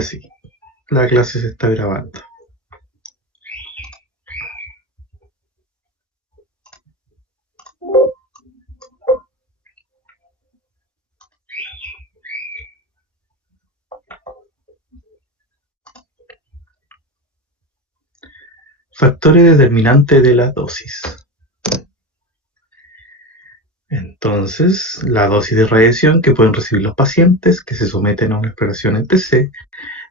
Sí, la clase se está grabando. Factores determinantes de la dosis. Entonces, la dosis de radiación que pueden recibir los pacientes que se someten a una exploración en TC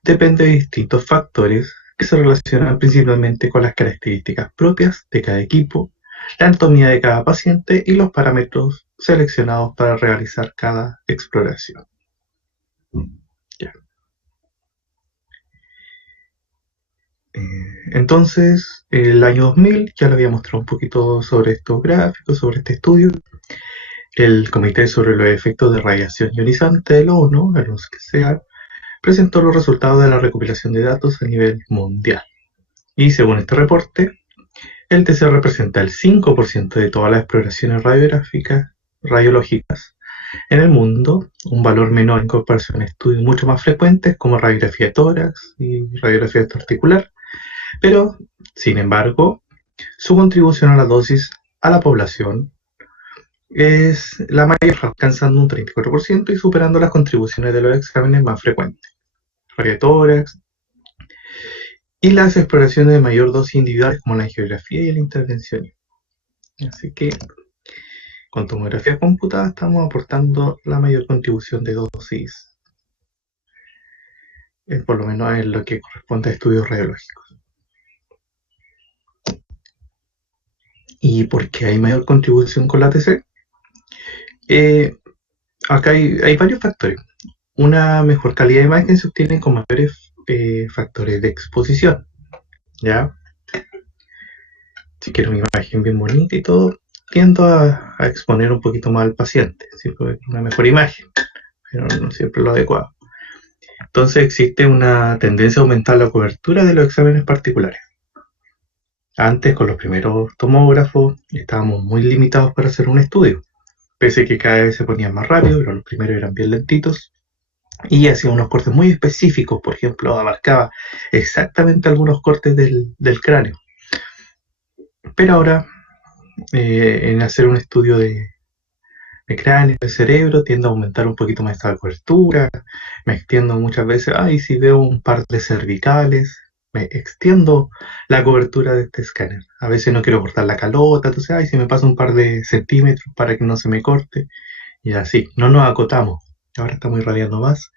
depende de distintos factores que se relacionan principalmente con las características propias de cada equipo, la anatomía de cada paciente y los parámetros seleccionados para realizar cada exploración. Ya. Entonces, el año 2000, ya le había mostrado un poquito sobre estos gráficos, sobre este estudio. El Comité sobre los Efectos de Radiación Ionizante de la ONU, el UNSCEAR, presentó los resultados de la recopilación de datos a nivel mundial. Y según este reporte, el TC representa el 5% de todas las exploraciones radiológicas en el mundo, un valor menor en comparación a estudios mucho más frecuentes como radiografía de tórax y radiografía articular, pero, sin embargo, su contribución a la dosis a la población es la mayor, alcanzando un 34% y superando las contribuciones de los exámenes más frecuentes, radiotórax, y las exploraciones de mayor dosis individuales como la angiografía y el intervencionismo. Así que con tomografía computada estamos aportando la mayor contribución de dosis, por lo menos en lo que corresponde a estudios radiológicos. ¿Y por qué hay mayor contribución con la TC? Acá hay varios factores. Una mejor calidad de imagen se obtiene con mayores factores de exposición. ¿Ya? Si quiero una imagen bien bonita y todo, tiendo a exponer un poquito más al paciente, siempre una mejor imagen, pero no siempre lo adecuado. Entonces existe una tendencia a aumentar la cobertura de los exámenes particulares. Antes, con los primeros tomógrafos, estábamos muy limitados para hacer un estudio, pese a que cada vez se ponían más rápido, pero los primeros eran bien lentitos, y hacía unos cortes muy específicos, por ejemplo, abarcaba exactamente algunos cortes del cráneo. Pero ahora, en hacer un estudio de cráneo, de cerebro, tiende a aumentar un poquito más esta cobertura, me extiendo muchas veces, si veo un par de cervicales, me extiendo la cobertura de este escáner. A veces no quiero cortar la calota, entonces, si me pasa un par de centímetros para que no se me corte, y así, no nos acotamos. Ahora estamos irradiando más,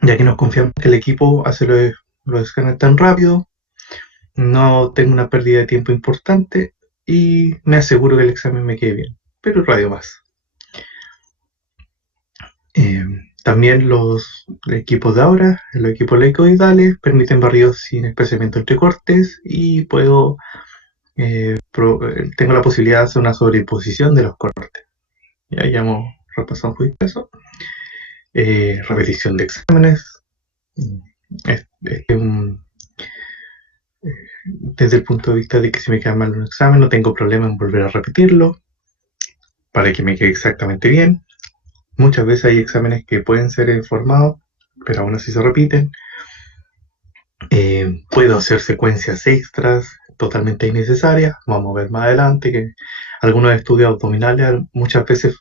ya que nos confiamos que el equipo hace los escáneres tan rápido, no tengo una pérdida de tiempo importante y me aseguro que el examen me quede bien, pero irradio más. También los equipos de ahora, los equipos helicoidales, permiten barridos sin especiamiento entre cortes y tengo la posibilidad de hacer una sobreimposición de los cortes. Ya hemos repasado un poquito eso. Repetición de exámenes. Desde el punto de vista de que si me queda mal un examen, no tengo problema en volver a repetirlo para que me quede exactamente bien. Muchas veces hay exámenes que pueden ser informados, pero aún así se repiten. Puedo hacer secuencias extras totalmente innecesarias. Vamos a ver más adelante que algunos estudios abdominales muchas veces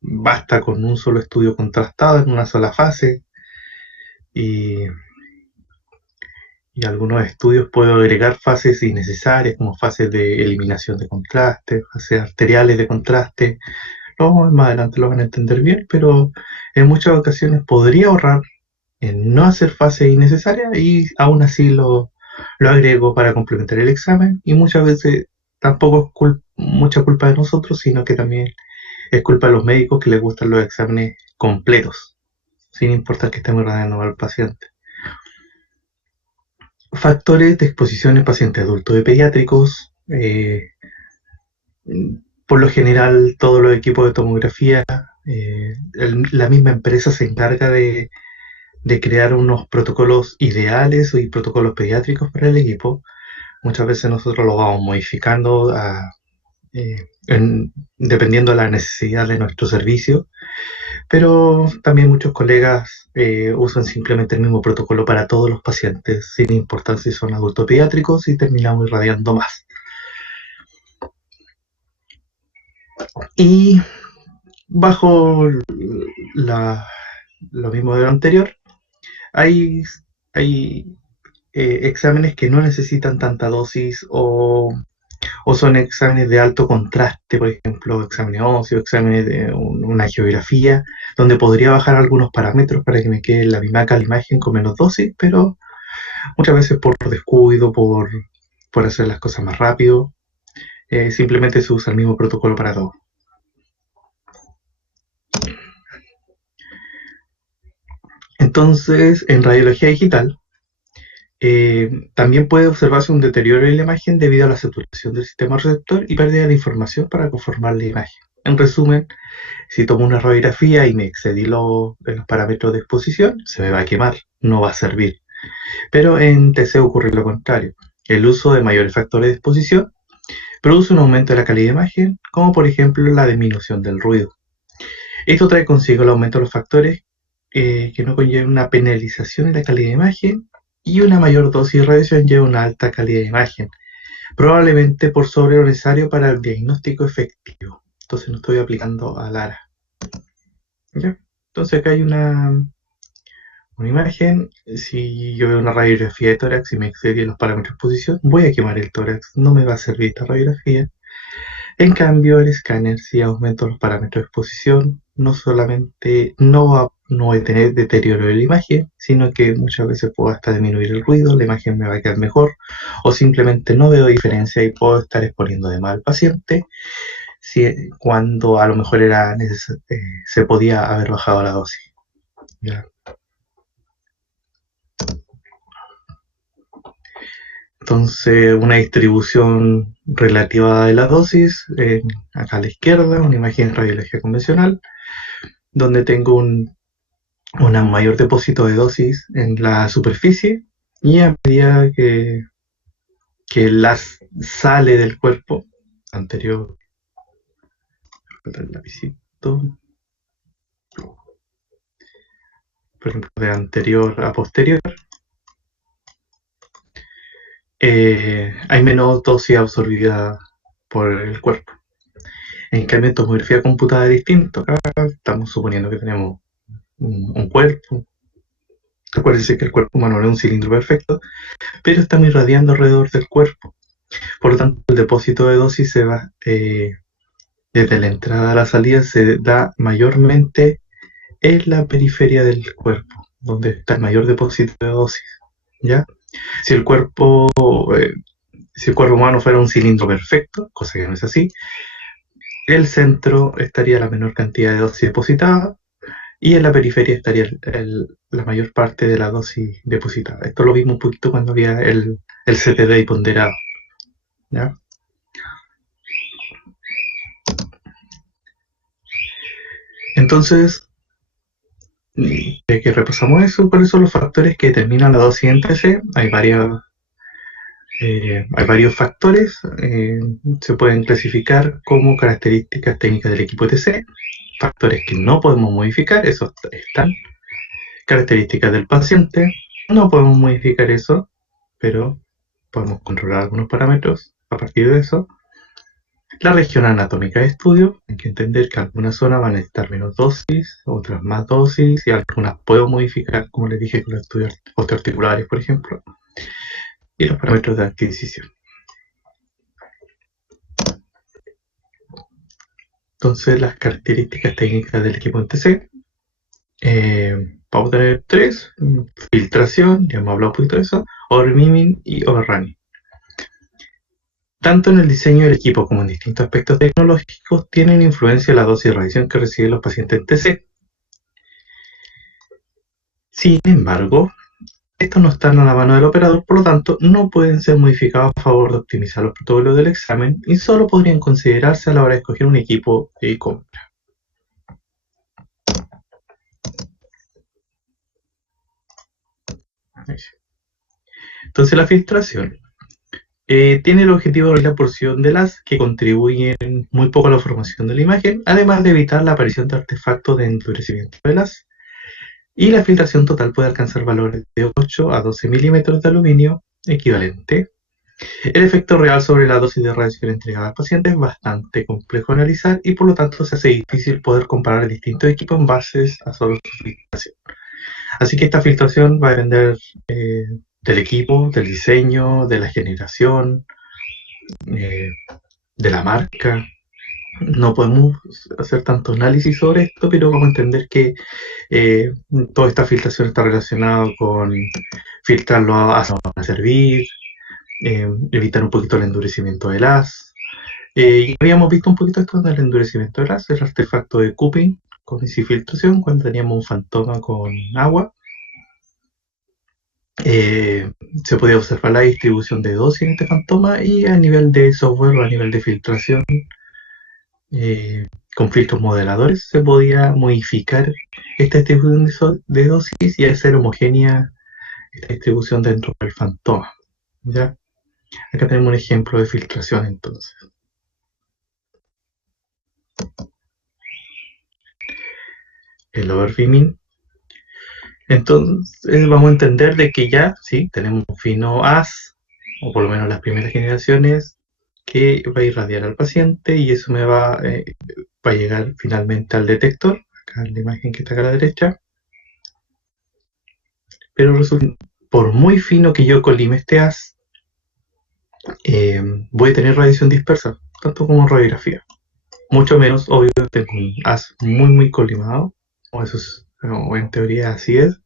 basta con un solo estudio contrastado en una sola fase, y algunos estudios puedo agregar fases innecesarias como fases de eliminación de contraste, fases arteriales de contraste. Más adelante lo van a entender bien, pero en muchas ocasiones podría ahorrar en no hacer fases innecesarias y aún así lo agrego para complementar el examen, y muchas veces tampoco es mucha culpa de nosotros, sino que también es culpa de los médicos que les gustan los exámenes completos, sin importar que estemos irradiando al paciente. Factores de exposición en pacientes adultos y pediátricos. Por lo general, todos los equipos de tomografía, la misma empresa se encarga de crear unos protocolos ideales y protocolos pediátricos para el equipo. Muchas veces nosotros lo vamos modificando dependiendo de la necesidad de nuestro servicio, pero también muchos colegas usan simplemente el mismo protocolo para todos los pacientes, sin importar si son adultos pediátricos, y terminamos irradiando más. Y bajo lo mismo de lo anterior, hay exámenes que no necesitan tanta dosis o son exámenes de alto contraste, por ejemplo, exámenes óseos, exámenes de una geografía, donde podría bajar algunos parámetros para que me quede la misma imagen con menos dosis, pero muchas veces por descuido, por hacer las cosas más rápido, simplemente se usa el mismo protocolo para todo. Entonces, en radiología digital, también puede observarse un deterioro en la imagen debido a la saturación del sistema receptor y pérdida de información para conformar la imagen. En resumen, si tomo una radiografía y me excedí en los parámetros de exposición, se me va a quemar, no va a servir. Pero en TC ocurre lo contrario. El uso de mayores factores de exposición produce un aumento de la calidad de imagen, como por ejemplo la disminución del ruido. Esto trae consigo el aumento de los factores que no conllevan una penalización en la calidad de imagen, y una mayor dosis de radiación lleva una alta calidad de imagen, probablemente por sobre lo necesario para el diagnóstico efectivo. Entonces no estoy aplicando a Lara. ¿Ya? Entonces acá hay una imagen. Si yo veo una radiografía de tórax y me excedí en los parámetros de exposición, voy a quemar el tórax, no me va a servir esta radiografía. En cambio, el escáner, si aumento los parámetros de exposición, no solamente no voy a tener deterioro de la imagen, sino que muchas veces puedo hasta disminuir el ruido, la imagen me va a quedar mejor, o simplemente no veo diferencia y puedo estar exponiendo de más al paciente, cuando a lo mejor se podía haber bajado la dosis. ¿Ya? Entonces, una distribución relativa de la dosis, acá a la izquierda, una imagen de radiología convencional, donde tengo un mayor depósito de dosis en la superficie, y a medida que las sale del cuerpo anterior, el lapicito, por ejemplo, de anterior a posterior, hay menos dosis absorbida por el cuerpo. En cambio, en tomografía computada es distinto. Acá estamos suponiendo que tenemos un cuerpo. Acuérdense que el cuerpo humano no es un cilindro perfecto, pero estamos irradiando alrededor del cuerpo. Por lo tanto, el depósito de dosis se va desde la entrada a la salida, se da mayormente en la periferia del cuerpo, donde está el mayor depósito de dosis. ¿Ya? Si el cuerpo, eh, si el cuerpo humano fuera un cilindro perfecto, cosa que no es así, el centro estaría la menor cantidad de dosis depositada, y en la periferia estaría la mayor parte de la dosis depositada. Esto lo vimos un poquito cuando había el CTD ponderado. ¿Ya? Entonces, ya que repasamos eso, ¿cuáles son los factores que determinan la dosis en TC? Hay varios factores. Se pueden clasificar como características técnicas del equipo TC, factores que no podemos modificar, esos están. Características del paciente, no podemos modificar eso, pero podemos controlar algunos parámetros a partir de eso. La región anatómica de estudio, hay que entender que algunas zonas van a necesitar menos dosis, otras más dosis, y algunas puedo modificar, como les dije, con los estudios osteoarticulares, por ejemplo. Y los parámetros de adquisición. Entonces, las características técnicas del equipo NTC, vamos a tener tres: filtración, ya hemos hablado un poquito de eso, overmiming y overrunning. Tanto en el diseño del equipo como en distintos aspectos tecnológicos tienen influencia la dosis de radiación que reciben los pacientes TC. Sin embargo, estos no están a la mano del operador, por lo tanto, no pueden ser modificados a favor de optimizar los protocolos del examen, y solo podrían considerarse a la hora de escoger un equipo de compra. Entonces, la filtración. tiene el objetivo de la porción de las que contribuyen muy poco a la formación de la imagen, además de evitar la aparición de artefactos de endurecimiento de las, y la filtración total puede alcanzar valores de 8 a 12 milímetros de aluminio equivalente. El efecto real sobre la dosis de radiación entregada al paciente es bastante complejo de analizar y por lo tanto se hace difícil poder comparar distintos equipos en base a solo su filtración. Así que esta filtración va a depender del equipo, del diseño, de la generación, eh, de la marca. No podemos hacer tanto análisis sobre esto, pero vamos a entender que toda esta filtración está relacionada con filtrar los ácidos a servir, evitar un poquito el endurecimiento del as. Y habíamos visto un poquito esto del endurecimiento del as, el artefacto de Cupping con filtración, cuando teníamos un fantoma con agua. Se podía observar la distribución de dosis en este fantoma y a nivel de software o a nivel de filtración, con filtros modeladores se podía modificar esta distribución de dosis y hacer homogénea esta distribución dentro del fantoma. ¿Ya? Acá tenemos un ejemplo de filtración entonces. El overbeaming. Entonces vamos a entender de que ya, sí, tenemos un fino haz, o por lo menos las primeras generaciones, que va a irradiar al paciente y eso me va a llegar finalmente al detector, acá en la imagen que está acá a la derecha. Pero resulta, por muy fino que yo colime este haz, voy a tener radiación dispersa, tanto como radiografía. Mucho menos, obvio, tengo un haz muy colimado, o eso es, o en teoría así es,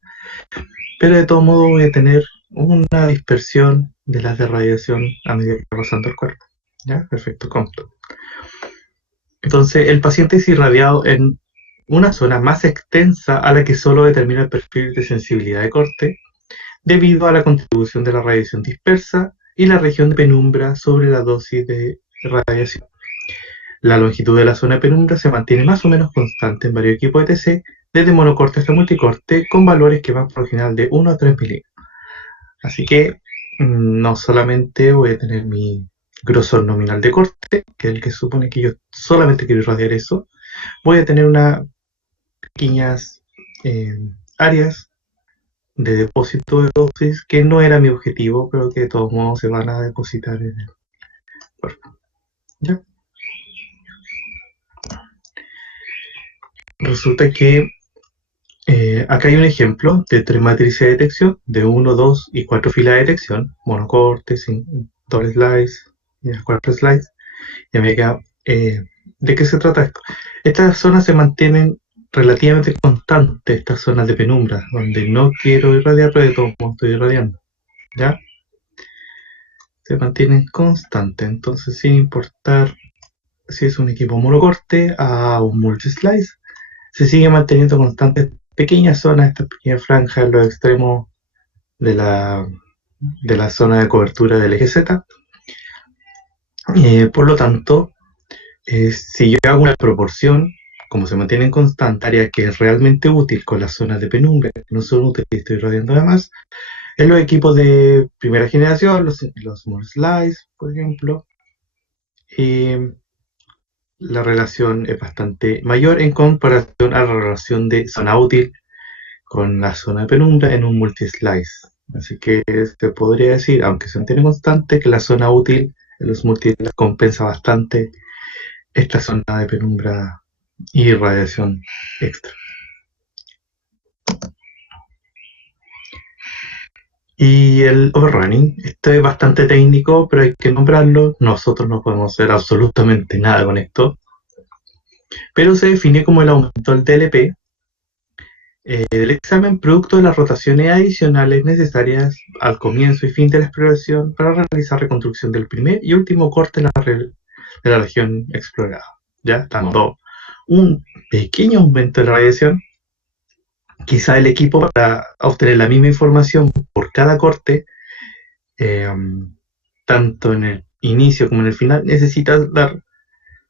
pero de todo modo voy a tener una dispersión de las de radiación a medida que va pasando el cuerpo. ¿Ya? Perfecto, cómodo. Entonces, el paciente es irradiado en una zona más extensa a la que solo determina el perfil de sensibilidad de corte, debido a la contribución de la radiación dispersa y la región de penumbra sobre la dosis de radiación. La longitud de la zona de penumbra se mantiene más o menos constante en varios equipos de TC, desde monocorte hasta multicorte, con valores que van por lo general de 1 a 3 milímetros. Así que no solamente voy a tener mi grosor nominal de corte, que es el que supone que yo solamente quiero irradiar eso, voy a tener unas pequeñas áreas de depósito de dosis que no era mi objetivo, pero que de todos modos se van a depositar en el cuerpo. ¿Ya? Resulta que acá hay un ejemplo de 3 matrices de detección, de 1, 2 y 4 filas de detección, monocorte, doble slice, 4 slides. Y me queda, ¿de qué se trata esto? Estas zonas se mantienen relativamente constantes, estas zonas de penumbra, donde no quiero irradiar, pero de todos modos estoy irradiando. ¿Ya? Se mantienen constantes, entonces sin importar si es un equipo monocorte a un multislice, se sigue manteniendo constantes pequeñas zonas, estas pequeñas franjas en los extremos de la zona de cobertura del eje Z. Por lo tanto, si yo hago una proporción, como se mantiene en constante, área que es realmente útil con las zonas de penumbra, que no son útiles y estoy radiando además, en los equipos de primera generación, los small slice, por ejemplo, la relación es bastante mayor en comparación a la relación de zona útil con la zona de penumbra en un multislice. Así que se podría decir, aunque se mantiene constante, que la zona útil en los multislice compensa bastante esta zona de penumbra y radiación extra. Y el overrunning, esto es bastante técnico, pero hay que nombrarlo. Nosotros no podemos hacer absolutamente nada con esto. Pero se define como el aumento del TLP del examen producto de las rotaciones adicionales necesarias al comienzo y fin de la exploración para realizar reconstrucción del primer y último corte de la región explorada. Ya dando un pequeño aumento de la radiación. Quizá el equipo, para obtener la misma información por cada corte, tanto en el inicio como en el final, necesita dar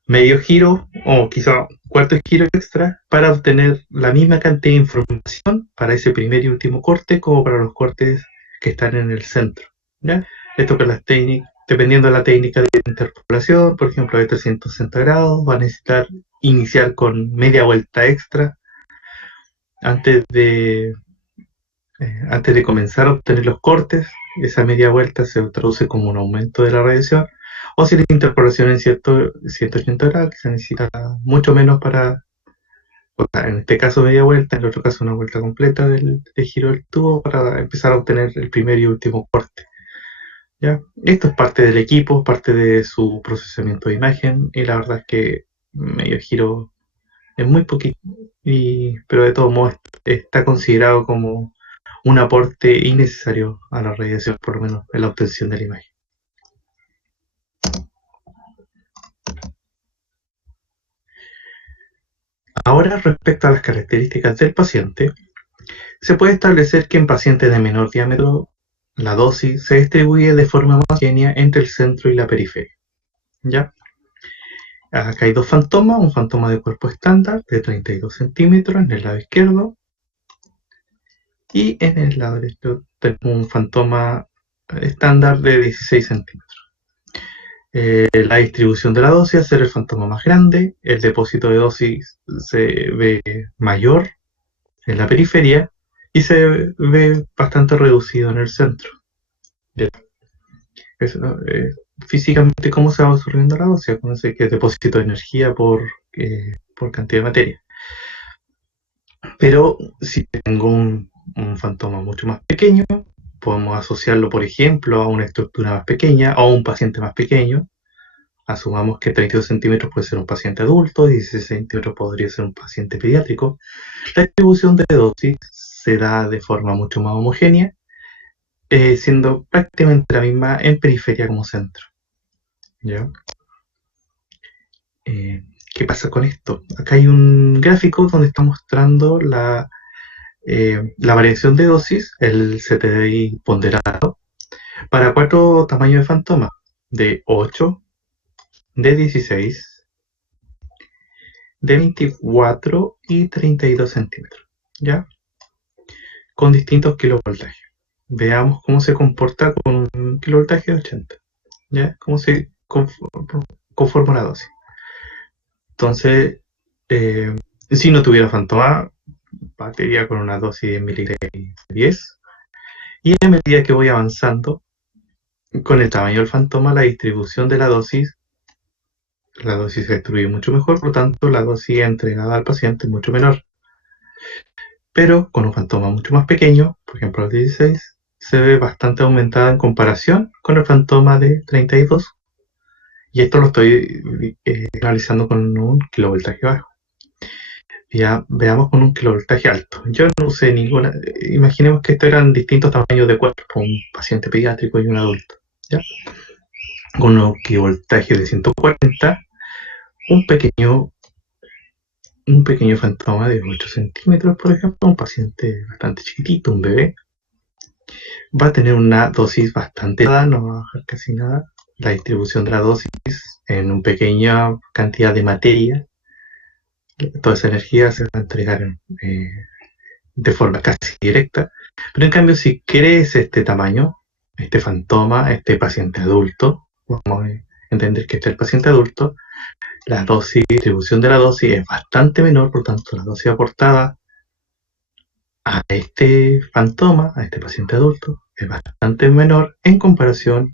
medio giro o quizá cuarto giro extra para obtener la misma cantidad de información para ese primer y último corte como para los cortes que están en el centro. ¿Ya? Esto con las técnicas Dependiendo de la técnica de interpolación, por ejemplo, de 360 grados, va a necesitar iniciar con media vuelta extra antes de, antes de comenzar a obtener los cortes. Esa media vuelta se traduce como un aumento de la radiación. O si la interpolación en 180 grados, que se necesita mucho menos para, o sea, en este caso media vuelta, en el otro caso una vuelta completa del giro del tubo para empezar a obtener el primer y último corte. ¿Ya? Esto es parte del equipo, parte de su procesamiento de imagen, y la verdad es que medio giro es muy poquito, pero de todos modos está considerado como un aporte innecesario a la radiación, por lo menos en la obtención de la imagen. Ahora, respecto a las características del paciente, se puede establecer que en pacientes de menor diámetro la dosis se distribuye de forma homogénea entre el centro y la periferia. ¿Ya? Acá hay dos fantomas, un fantoma de cuerpo estándar de 32 centímetros en el lado izquierdo y en el lado derecho tenemos un fantoma estándar de 16 centímetros. La distribución de la dosis, al ser el fantoma más grande, el depósito de dosis se ve mayor en la periferia y se ve bastante reducido en el centro. Es, físicamente, ¿cómo se va absorbiendo la dosis? Acuérdense que es depósito de energía por cantidad de materia. Pero si tengo un fantoma mucho más pequeño, podemos asociarlo, por ejemplo, a una estructura más pequeña o a un paciente más pequeño. Asumamos que 32 centímetros puede ser un paciente adulto, 16 centímetros podría ser un paciente pediátrico. La distribución de dosis se da de forma mucho más homogénea, siendo prácticamente la misma en periferia como centro. ¿Ya? ¿Qué pasa con esto? Acá hay un gráfico donde está mostrando la variación de dosis, el CTDI ponderado, para 4 tamaños de fantoma, de 8, de 16, de 24 y 32 centímetros, ¿ya? Con distintos kilovoltajes. Veamos cómo se comporta con un kilovoltaje de 80, ¿ya? Cómo se conforma la dosis. Entonces, si no tuviera fantoma, partiría con una dosis de miligramos 10, y a medida que voy avanzando con el tamaño del fantoma, la distribución de la dosis se distribuye mucho mejor, por lo tanto la dosis entregada al paciente es mucho menor. Pero con un fantoma mucho más pequeño, por ejemplo el 16, se ve bastante aumentada en comparación con el fantoma de 32, y esto lo estoy analizando con un kilovoltaje bajo. Ya veamos con un kilovoltaje alto. Yo no usé ninguna. Imaginemos que estos eran distintos tamaños de cuerpo, un paciente pediátrico y un adulto. ¿Ya? Con un kilovoltaje de 140, un pequeño fantoma de 8 centímetros, por ejemplo, un paciente bastante chiquitito, un bebé, va a tener una dosis bastante elevada, no va a bajar casi nada. La distribución de la dosis en una pequeña cantidad de materia, toda esa energía se va a entregar de forma casi directa. Pero en cambio, si crece este tamaño, este fantoma, este paciente adulto, vamos a entender que este es el paciente adulto, la distribución de la dosis es bastante menor, por tanto la dosis aportada a este fantoma, a este paciente adulto, es bastante menor en comparación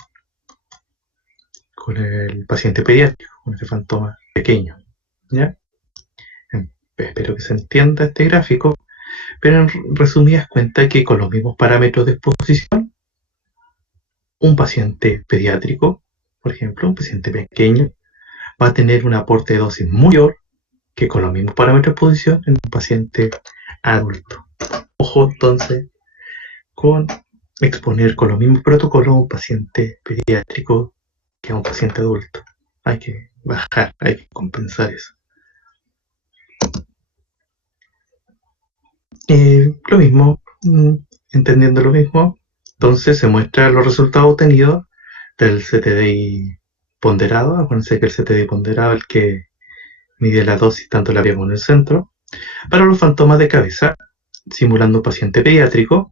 con el paciente pediátrico, con este fantoma pequeño. ¿Ya? Espero que se entienda este gráfico, pero en resumidas cuentas que con los mismos parámetros de exposición, un paciente pediátrico, por ejemplo, un paciente pequeño, va a tener un aporte de dosis mayor que con los mismos parámetros de exposición en un paciente adulto. Ojo entonces con exponer con los mismos protocolos a un paciente pediátrico que a un paciente adulto. Hay que bajar, hay que compensar eso. Lo mismo, entendiendo lo mismo, entonces se muestran los resultados obtenidos del CTDI ponderado. Acuérdense que el CTDI ponderado es el que mide la dosis tanto en la vía como en el centro, para los fantomas de cabeza, simulando un paciente pediátrico,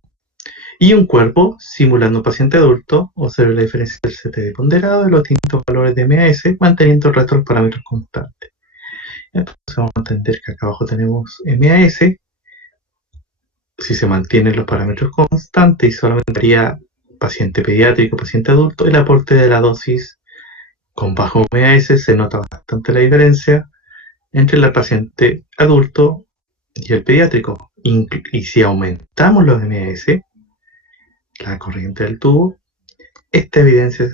Y un cuerpo, simulando un paciente adulto, observe la diferencia del CTD ponderado de los distintos valores de MAS, manteniendo el resto de los parámetros constantes. Entonces vamos a entender que acá abajo tenemos MAS. Si se mantienen los parámetros constantes y solamente haría paciente pediátrico, paciente adulto, el aporte de la dosis con bajo MAS se nota bastante la diferencia entre el paciente adulto y el pediátrico. Y si aumentamos los MAS, la corriente del tubo, esta evidencia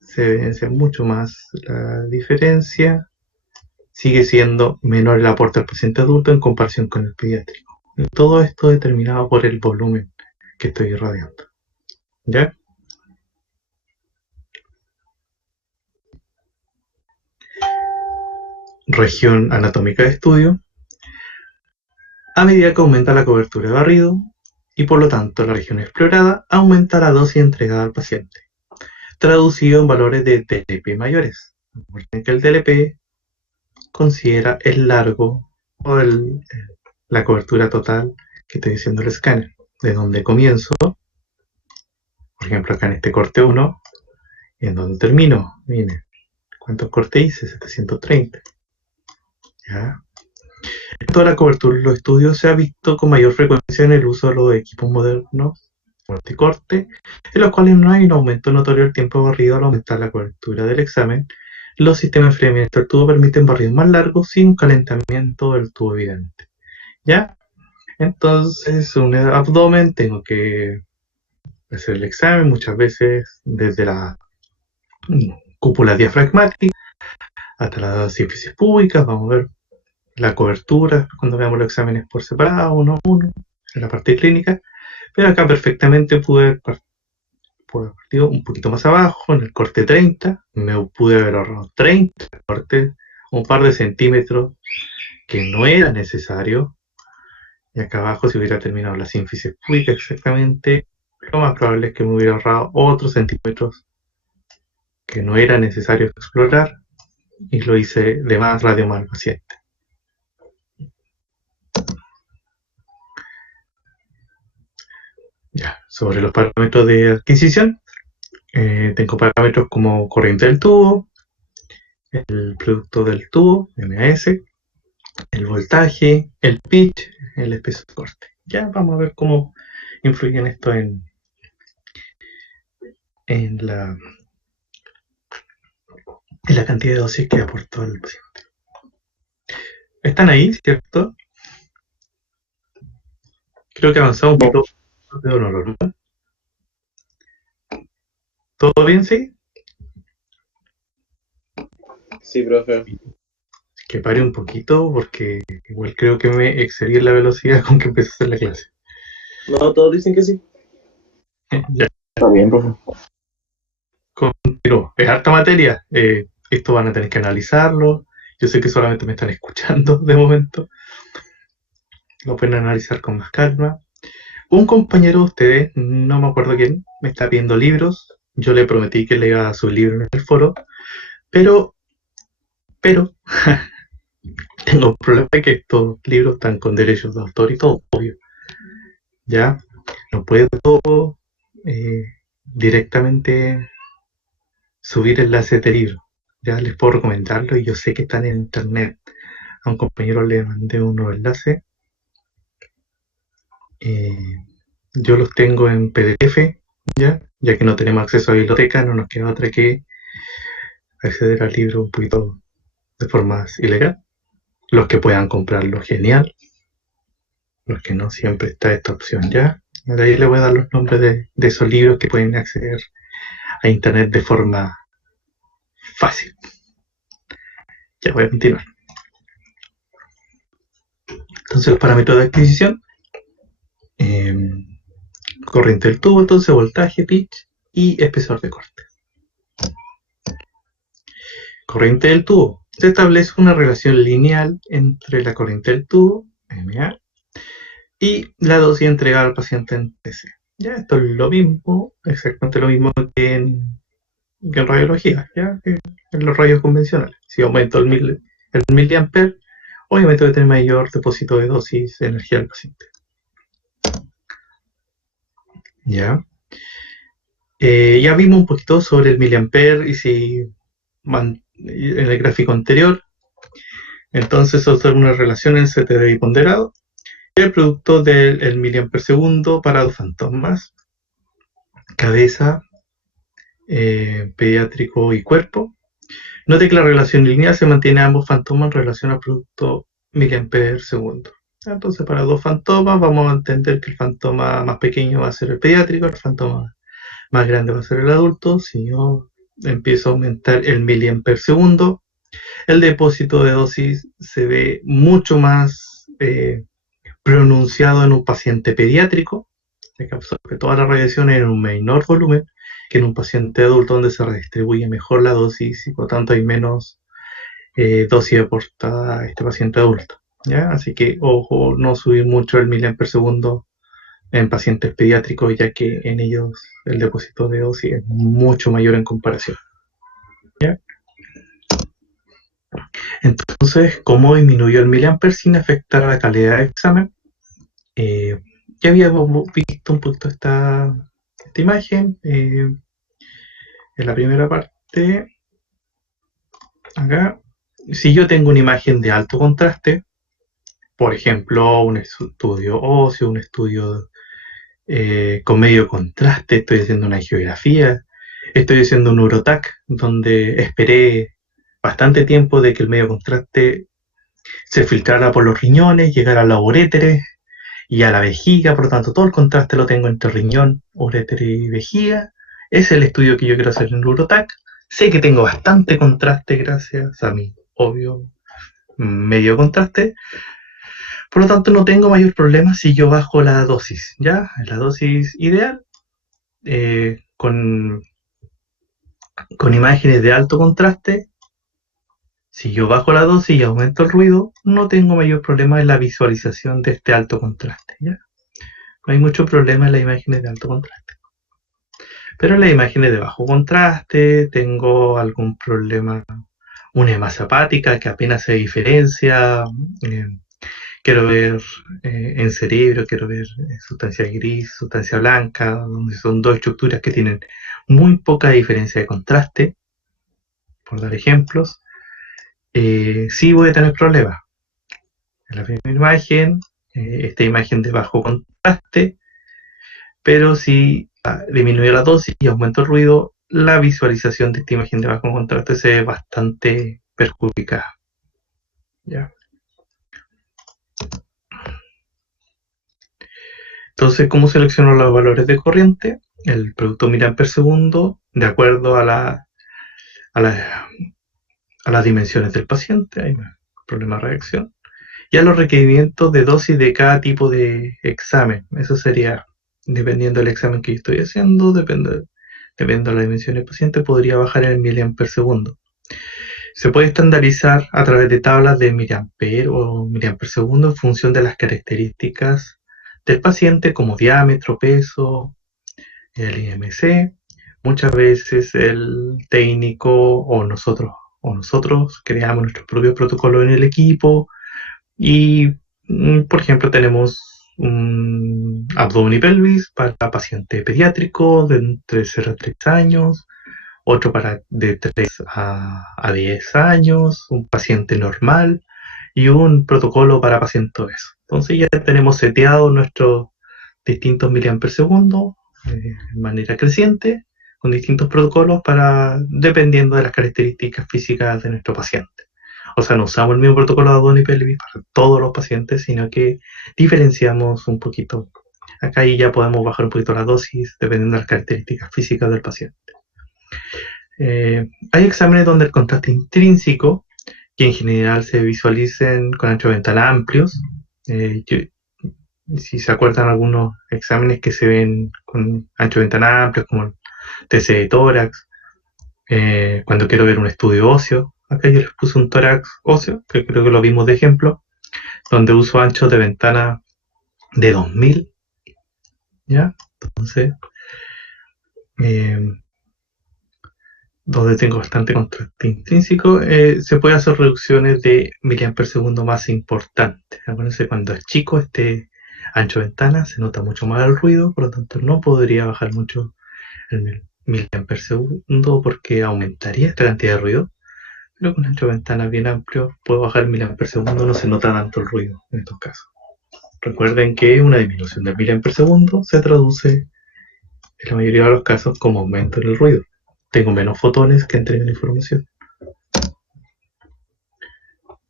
se evidencia mucho más la diferencia. Sigue siendo menor el aporte al paciente adulto en comparación con el pediátrico. Y todo esto determinado por el volumen que estoy irradiando. ¿Ya? Región anatómica de estudio. A medida que aumenta la cobertura de barrido y por lo tanto la región explorada, aumenta la dosis entregada al paciente, traducido en valores de TLP mayores. Recuerden que el TLP considera el largo o la cobertura total que estoy diciendo el escáner, de donde comienzo, por ejemplo acá en este corte 1, y en donde termino. Miren, ¿cuántos cortes hice? 730. ¿Ya? Toda la cobertura de los estudios se ha visto con mayor frecuencia en el uso de los equipos modernos, corte y corte, en los cuales no hay un aumento notorio del tiempo de barrido al aumentar la cobertura del examen. Los sistemas de enfriamiento del tubo permiten barridos más largos sin calentamiento del tubo evidente. ¿Ya? Entonces, un abdomen, tengo que hacer el examen muchas veces desde la cúpula diafragmática hasta la sínfisis púbica. Vamos a ver la cobertura cuando veamos los exámenes por separado, uno a uno, en la parte clínica. Pero acá perfectamente pude haber partido un poquito más abajo, en el corte 30, me pude haber ahorrado 30 cortes, un par de centímetros que no era necesario. Y acá abajo, si hubiera terminado la sínfisis púbica exactamente, lo más probable es que me hubiera ahorrado otros centímetros que no era necesario explorar y lo hice de más radio mal paciente. Ya, sobre los parámetros de adquisición, tengo parámetros como corriente del tubo, el producto del tubo, MAS, el voltaje, el pitch, el espesor de corte. Ya vamos a ver cómo influyen esto en la cantidad de dosis que aportó el paciente. ¿Están ahí, cierto? Creo que avanzamos un poquito de lo normal. ¿Todo bien, sí? Sí, profe. Que pare un poquito porque igual creo que me excedí en la velocidad con que empecé a hacer la clase. No, todos dicen que sí. Ya. Está bien, profe. Continúo. Es harta materia. Esto van a tener que analizarlo. Yo sé que solamente me están escuchando de momento. Lo pueden analizar con más calma. Un compañero de ustedes, no me acuerdo quién, me está pidiendo libros. Yo le prometí que le iba a subir libro en el foro. Pero tengo un problema que estos libros están con derechos de autor y todo, obvio. Ya, no puedo directamente subir enlaces de libro. Ya les puedo recomendarlo y yo sé que están en internet. A un compañero le mandé unos enlaces. Yo los tengo en PDF, ya que no tenemos acceso a biblioteca, no nos queda otra que acceder al libro un poquito de forma ilegal. Los que puedan comprarlo, genial. Los que no, siempre está esta opción ya. De ahí les voy a dar los nombres de esos libros que pueden acceder a internet de forma fácil. Ya voy a continuar. Entonces los parámetros de adquisición, corriente del tubo, entonces voltaje, pitch y espesor de corte. Corriente del tubo. Se establece una relación lineal entre la corriente del tubo, MA, y la dosis entregada al paciente en TC. Ya, esto es lo mismo, exactamente lo mismo que en radiología, ya que en los rayos convencionales. Si aumento el miliamper, obviamente voy a tener mayor depósito de dosis de energía del paciente. ¿ya? Ya vimos un poquito sobre el miliampere y si en el gráfico anterior, entonces observa una relación en CTD ponderado y el producto del miliampere segundo para dos fantasmas, cabeza, pediátrico y cuerpo. Note que la relación lineal se mantiene a ambos fantomas en relación al producto miliampere segundo. Entonces, para dos fantomas vamos a entender que el fantoma más pequeño va a ser el pediátrico, el fantoma más grande va a ser el adulto. Si yo empiezo a aumentar el miliampere segundo, el depósito de dosis se ve mucho más pronunciado en un paciente pediátrico, que absorbe toda la radiación en un menor volumen, que en un paciente adulto donde se redistribuye mejor la dosis y por lo tanto hay menos dosis aportada a este paciente adulto. ¿Ya? Así que ojo, no subir mucho el miliampere segundo en pacientes pediátricos, ya que en ellos el depósito de dosis es mucho mayor en comparación. ¿Ya? Entonces, ¿cómo disminuyó el miliampere sin afectar a la calidad del examen? Ya habíamos visto un poquito esta imagen en la primera parte. Acá, si yo tengo una imagen de alto contraste, por ejemplo, un estudio óseo, un estudio con medio contraste, estoy haciendo una geografía, estoy haciendo un Eurotac, donde esperé bastante tiempo de que el medio contraste se filtrara por los riñones, llegara a la uréteres y a la vejiga, por lo tanto todo el contraste lo tengo entre riñón, uréter y vejiga. Es el estudio que yo quiero hacer en Eurotac. Sé que tengo bastante contraste gracias a mi obvio medio contraste, por lo tanto no tengo mayor problema si yo bajo la dosis, ¿ya? La dosis ideal, con imágenes de alto contraste. Si yo bajo la dosis y aumento el ruido, no tengo mayor problema en la visualización de este alto contraste, ¿ya? No hay mucho problema en las imágenes de alto contraste. Pero en las imágenes de bajo contraste tengo algún problema, una hemas hepática que apenas se diferencia, quiero ver en cerebro, quiero ver sustancia gris, sustancia blanca, donde son dos estructuras que tienen muy poca diferencia de contraste, por dar ejemplos. Sí voy a tener problemas. En la primera imagen, esta imagen de bajo contraste, pero si disminuyo la dosis y aumento el ruido, la visualización de esta imagen de bajo contraste se ve bastante perjudicada. ¿Ya? Entonces, ¿cómo selecciono los valores de corriente? El producto miliampere segundo, de acuerdo a las dimensiones del paciente, hay problema de reacción, y a los requerimientos de dosis de cada tipo de examen. Eso sería, dependiendo del examen que yo estoy haciendo, dependiendo de la dimensión del paciente, podría bajar el miliampere segundo. Se puede estandarizar a través de tablas de miliampere o miliampere segundo en función de las características del paciente, como diámetro, peso, el IMC. Muchas veces el técnico o nosotros creamos nuestros propios protocolos en el equipo y, por ejemplo, tenemos un abdomen y pelvis para paciente pediátrico de entre 0 a 3 años, otro para de 3 a 10 años, un paciente normal y un protocolo para pacientes obesos. Entonces ya tenemos seteados nuestros distintos miliamperes segundo de manera creciente, con distintos protocolos para dependiendo de las características físicas de nuestro paciente. O sea, no usamos el mismo protocolo de abdomen y pelvis para todos los pacientes, sino que diferenciamos un poquito. Acá ya podemos bajar un poquito la dosis dependiendo de las características físicas del paciente. Hay exámenes donde el contraste intrínseco, que en general se visualicen con ancho de ventana amplios, si se acuerdan algunos exámenes que se ven con ancho de ventana amplios, como el TC de tórax, cuando quiero ver un estudio óseo, acá yo les puse un tórax óseo, que creo que lo vimos de ejemplo, donde uso anchos de ventana de 2000, ¿ya? Entonces, donde tengo bastante contraste intrínseco, se puede hacer reducciones de miliamperes segundo más importantes. Acuérdense, cuando es chico, este Ancho de ventana se nota mucho más el ruido, por lo tanto no podría bajar mucho el miliamper segundo porque aumentaría esta cantidad de ruido. Pero con ancho de ventana bien amplio puedo bajar el miliamper segundo, no se nota tanto el ruido en estos casos. Recuerden que una disminución del miliamper segundo se traduce en la mayoría de los casos como aumento en el ruido. Tengo menos fotones que entregan la información.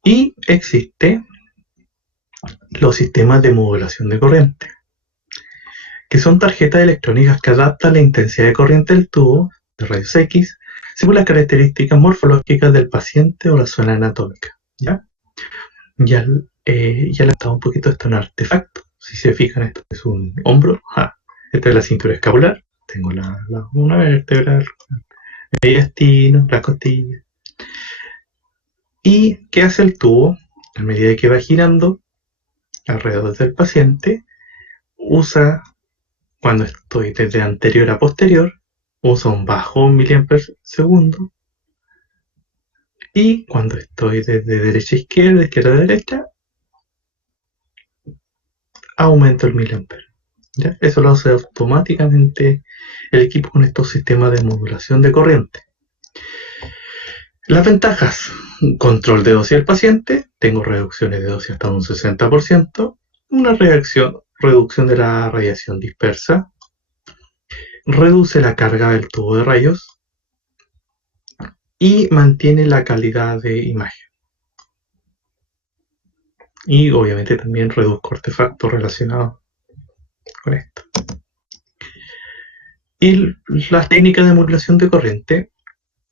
Y existe los sistemas de modulación de corriente, que son tarjetas electrónicas que adaptan la intensidad de corriente del tubo de rayos X según las características morfológicas del paciente o la zona anatómica. ¿Ya? Ya le estaba un poquito esto en artefacto. Si se fijan, esto es un hombro. Esta es la cintura escapular. Tengo una vértebra, el mediastino, la costilla. ¿Y qué hace el tubo? A medida que va girando alrededor del paciente, usa, cuando estoy desde anterior a posterior, usa un bajo miliamper segundo. Y cuando estoy desde derecha a izquierda, izquierda a derecha, aumento el miliamper. ¿Ya? Eso lo hace automáticamente el equipo con estos sistemas de modulación de corriente. Las ventajas: control de dosis del paciente, tengo reducciones de dosis hasta un 60%, una reducción de la radiación dispersa, reduce la carga del tubo de rayos y mantiene la calidad de imagen. Y obviamente también reduzco artefactos relacionados con esto. Y las técnicas de modulación de corriente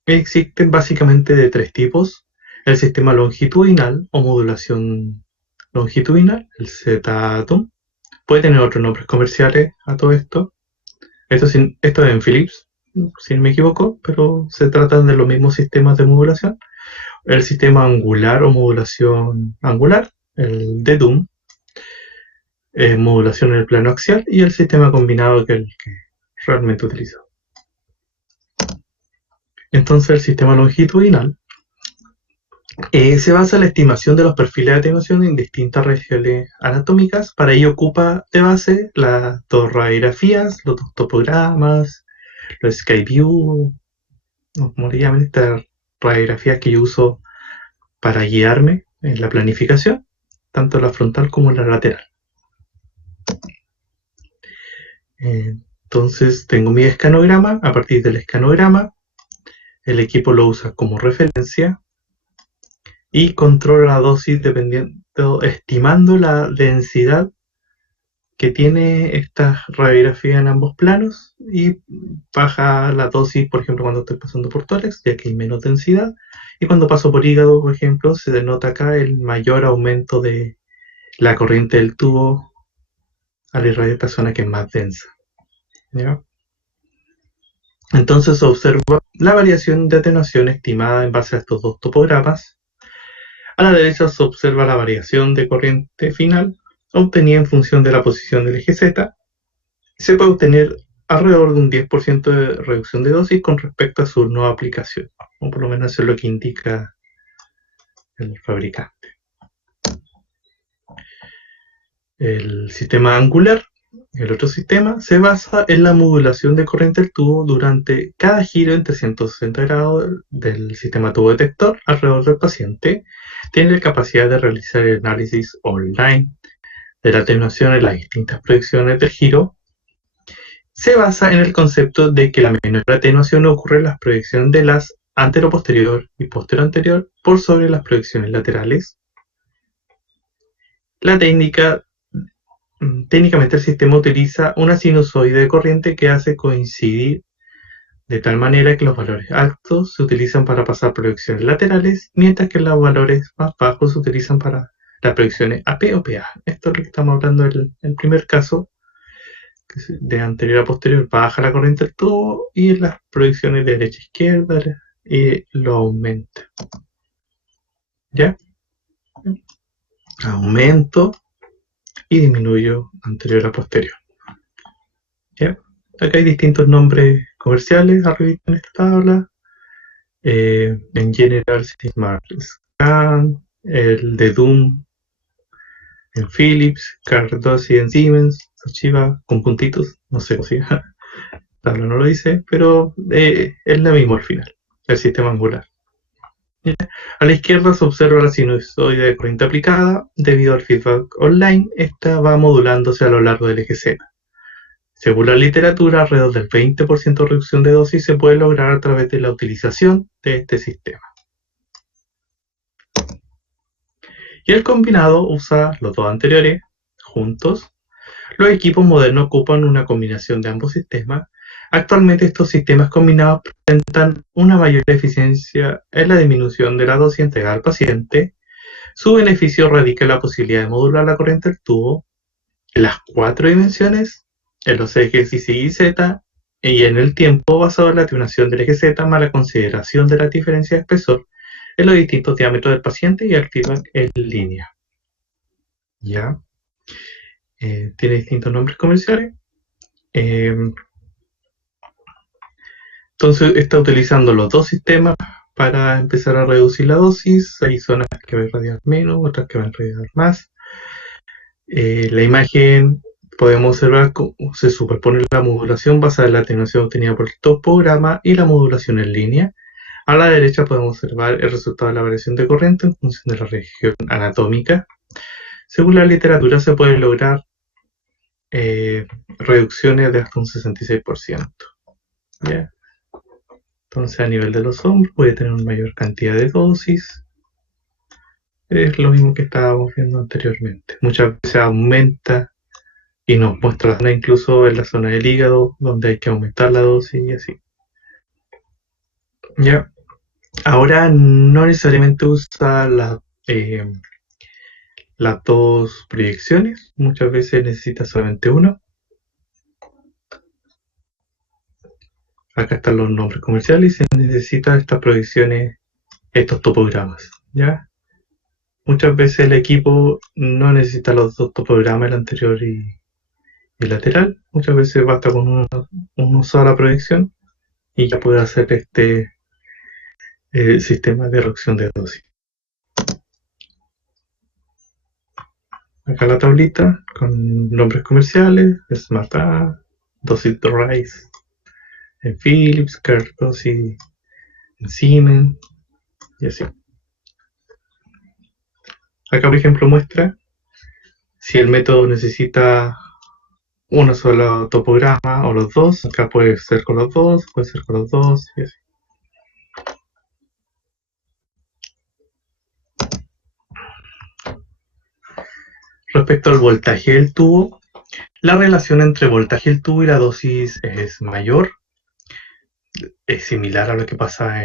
existen básicamente de tres tipos: el sistema longitudinal o modulación longitudinal, el Z-TUM. Puede tener otros nombres comerciales a todo esto. Esto es en Philips, si no me equivoco, pero se tratan de los mismos sistemas de modulación. El sistema angular o modulación angular, el D-TUM, modulación en el plano axial, y el sistema combinado, que es el que realmente utilizo. Entonces, el sistema longitudinal se basa en la estimación de los perfiles de atenuación en distintas regiones anatómicas. Para ello ocupa de base las dos radiografías, los dos topogramas, los Skyview, como le llaman, estas radiografías que yo uso para guiarme en la planificación, tanto la frontal como la lateral. Entonces tengo mi escanograma. A partir del escanograma, el equipo lo usa como referencia y controla la dosis dependiendo, estimando la densidad que tiene esta radiografía en ambos planos, y baja la dosis, por ejemplo, cuando estoy pasando por tórax, ya que hay menos densidad, y cuando paso por hígado, por ejemplo, se denota acá el mayor aumento de la corriente del tubo al irradiar esta zona que es más densa. ¿Ya? Entonces observa la variación de atenuación estimada en base a estos dos topogramas. A la derecha se observa la variación de corriente final obtenida en función de la posición del eje Z. Se puede obtener alrededor de un 10% de reducción de dosis con respecto a su nueva aplicación, o por lo menos eso es lo que indica el fabricante. El sistema angular, el otro sistema, se basa en la modulación de corriente del tubo durante cada giro en 360 grados del sistema tubo detector alrededor del paciente. Tiene la capacidad de realizar el análisis online de la atenuación en las distintas proyecciones del giro. Se basa en el concepto de que la menor atenuación ocurre en las proyecciones de las antero-posterior y posterior-anterior por sobre las proyecciones laterales. Técnicamente el sistema utiliza una sinusoide de corriente que hace coincidir de tal manera que los valores altos se utilizan para pasar proyecciones laterales, mientras que los valores más bajos se utilizan para las proyecciones AP o PA. Esto es lo que estamos hablando en el primer caso, que de anterior a posterior baja la corriente del tubo, y en las proyecciones de derecha a izquierda lo aumenta. ¿Ya? Aumento y disminuyo anterior a posterior. ¿Ya? Acá hay distintos nombres comerciales arriba en esta tabla. En general, Smart Scan, el de Doom, en Philips, Cardosi en Siemens, Toshiba con puntitos, no sé si la tabla no lo dice, pero es la misma al final, el sistema angular. A la izquierda se observa la sinusoide de corriente aplicada. Debido al feedback online, esta va modulándose a lo largo del eje Z. Según la literatura, alrededor del 20% de reducción de dosis se puede lograr a través de la utilización de este sistema. Y el combinado usa los dos anteriores juntos. Los equipos modernos ocupan una combinación de ambos sistemas. Actualmente estos sistemas combinados presentan una mayor eficiencia en la disminución de la dosis entregada al paciente. Su beneficio radica en la posibilidad de modular la corriente del tubo en las 4 dimensiones, en los ejes Y, Z, y en el tiempo basado en la atenuación del eje Z más la consideración de la diferencia de espesor en los distintos diámetros del paciente y el feedback en línea. ¿Ya? Tiene distintos nombres comerciales. Entonces está utilizando los dos sistemas para empezar a reducir la dosis. Hay zonas que van a irradiar menos, otras que van a irradiar más. La imagen podemos observar cómo se superpone la modulación basada en la atenuación obtenida por el topograma y la modulación en línea. A la derecha podemos observar el resultado de la variación de corriente en función de la región anatómica. Según la literatura se pueden lograr reducciones de hasta un 66%. ¿Ya? Entonces a nivel de los hombros puede tener una mayor cantidad de dosis. Es lo mismo que estábamos viendo anteriormente. Muchas veces aumenta y nos muestra la zona incluso en la zona del hígado donde hay que aumentar la dosis y así. ¿Ya? Ahora no necesariamente usa las dos proyecciones, muchas veces necesita solamente uno. Acá están los nombres comerciales y se necesitan estas proyecciones, estos topogramas, ¿ya? Muchas veces el equipo no necesita los dos topogramas, el anterior y el lateral. Muchas veces basta con una sola proyección y ya puede hacer este sistema de reducción de dosis. Acá la tablita con nombres comerciales, Smart A, Dosis Rise en Philips, Cardosi en Siemens y así. Acá por ejemplo muestra si el método necesita una sola topograma o los dos. Acá puede ser con los dos, puede ser con los dos y así. Respecto al voltaje del tubo, la relación entre voltaje del tubo y la dosis es mayor. Es similar a lo que pasa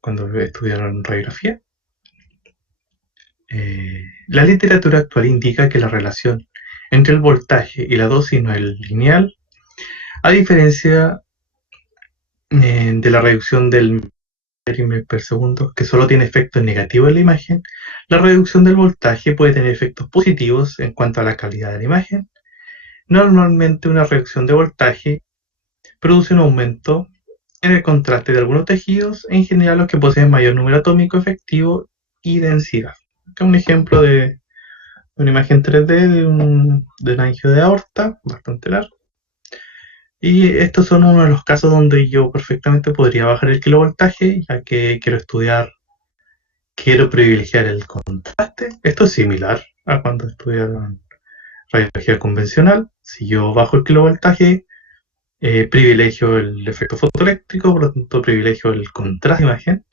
cuando estudiaron radiografía. La literatura actual indica que la relación entre el voltaje y la dosis no es lineal, a diferencia de la reducción del per segundo, que solo tiene efectos negativos en la imagen. La reducción del voltaje puede tener efectos positivos en cuanto a la calidad de la imagen. Normalmente una reducción de voltaje produce un aumento en el contraste de algunos tejidos, en general los que poseen mayor número atómico efectivo y densidad. Acá un ejemplo de una imagen 3D de un angio de aorta, bastante largo. Y estos son uno de los casos donde yo perfectamente podría bajar el kilovoltaje, ya que quiero privilegiar el contraste. Esto es similar a cuando estudiaron radiología convencional. Si yo bajo el kilovoltaje, privilegio el efecto fotoeléctrico, por lo tanto privilegio el contraste de imagen,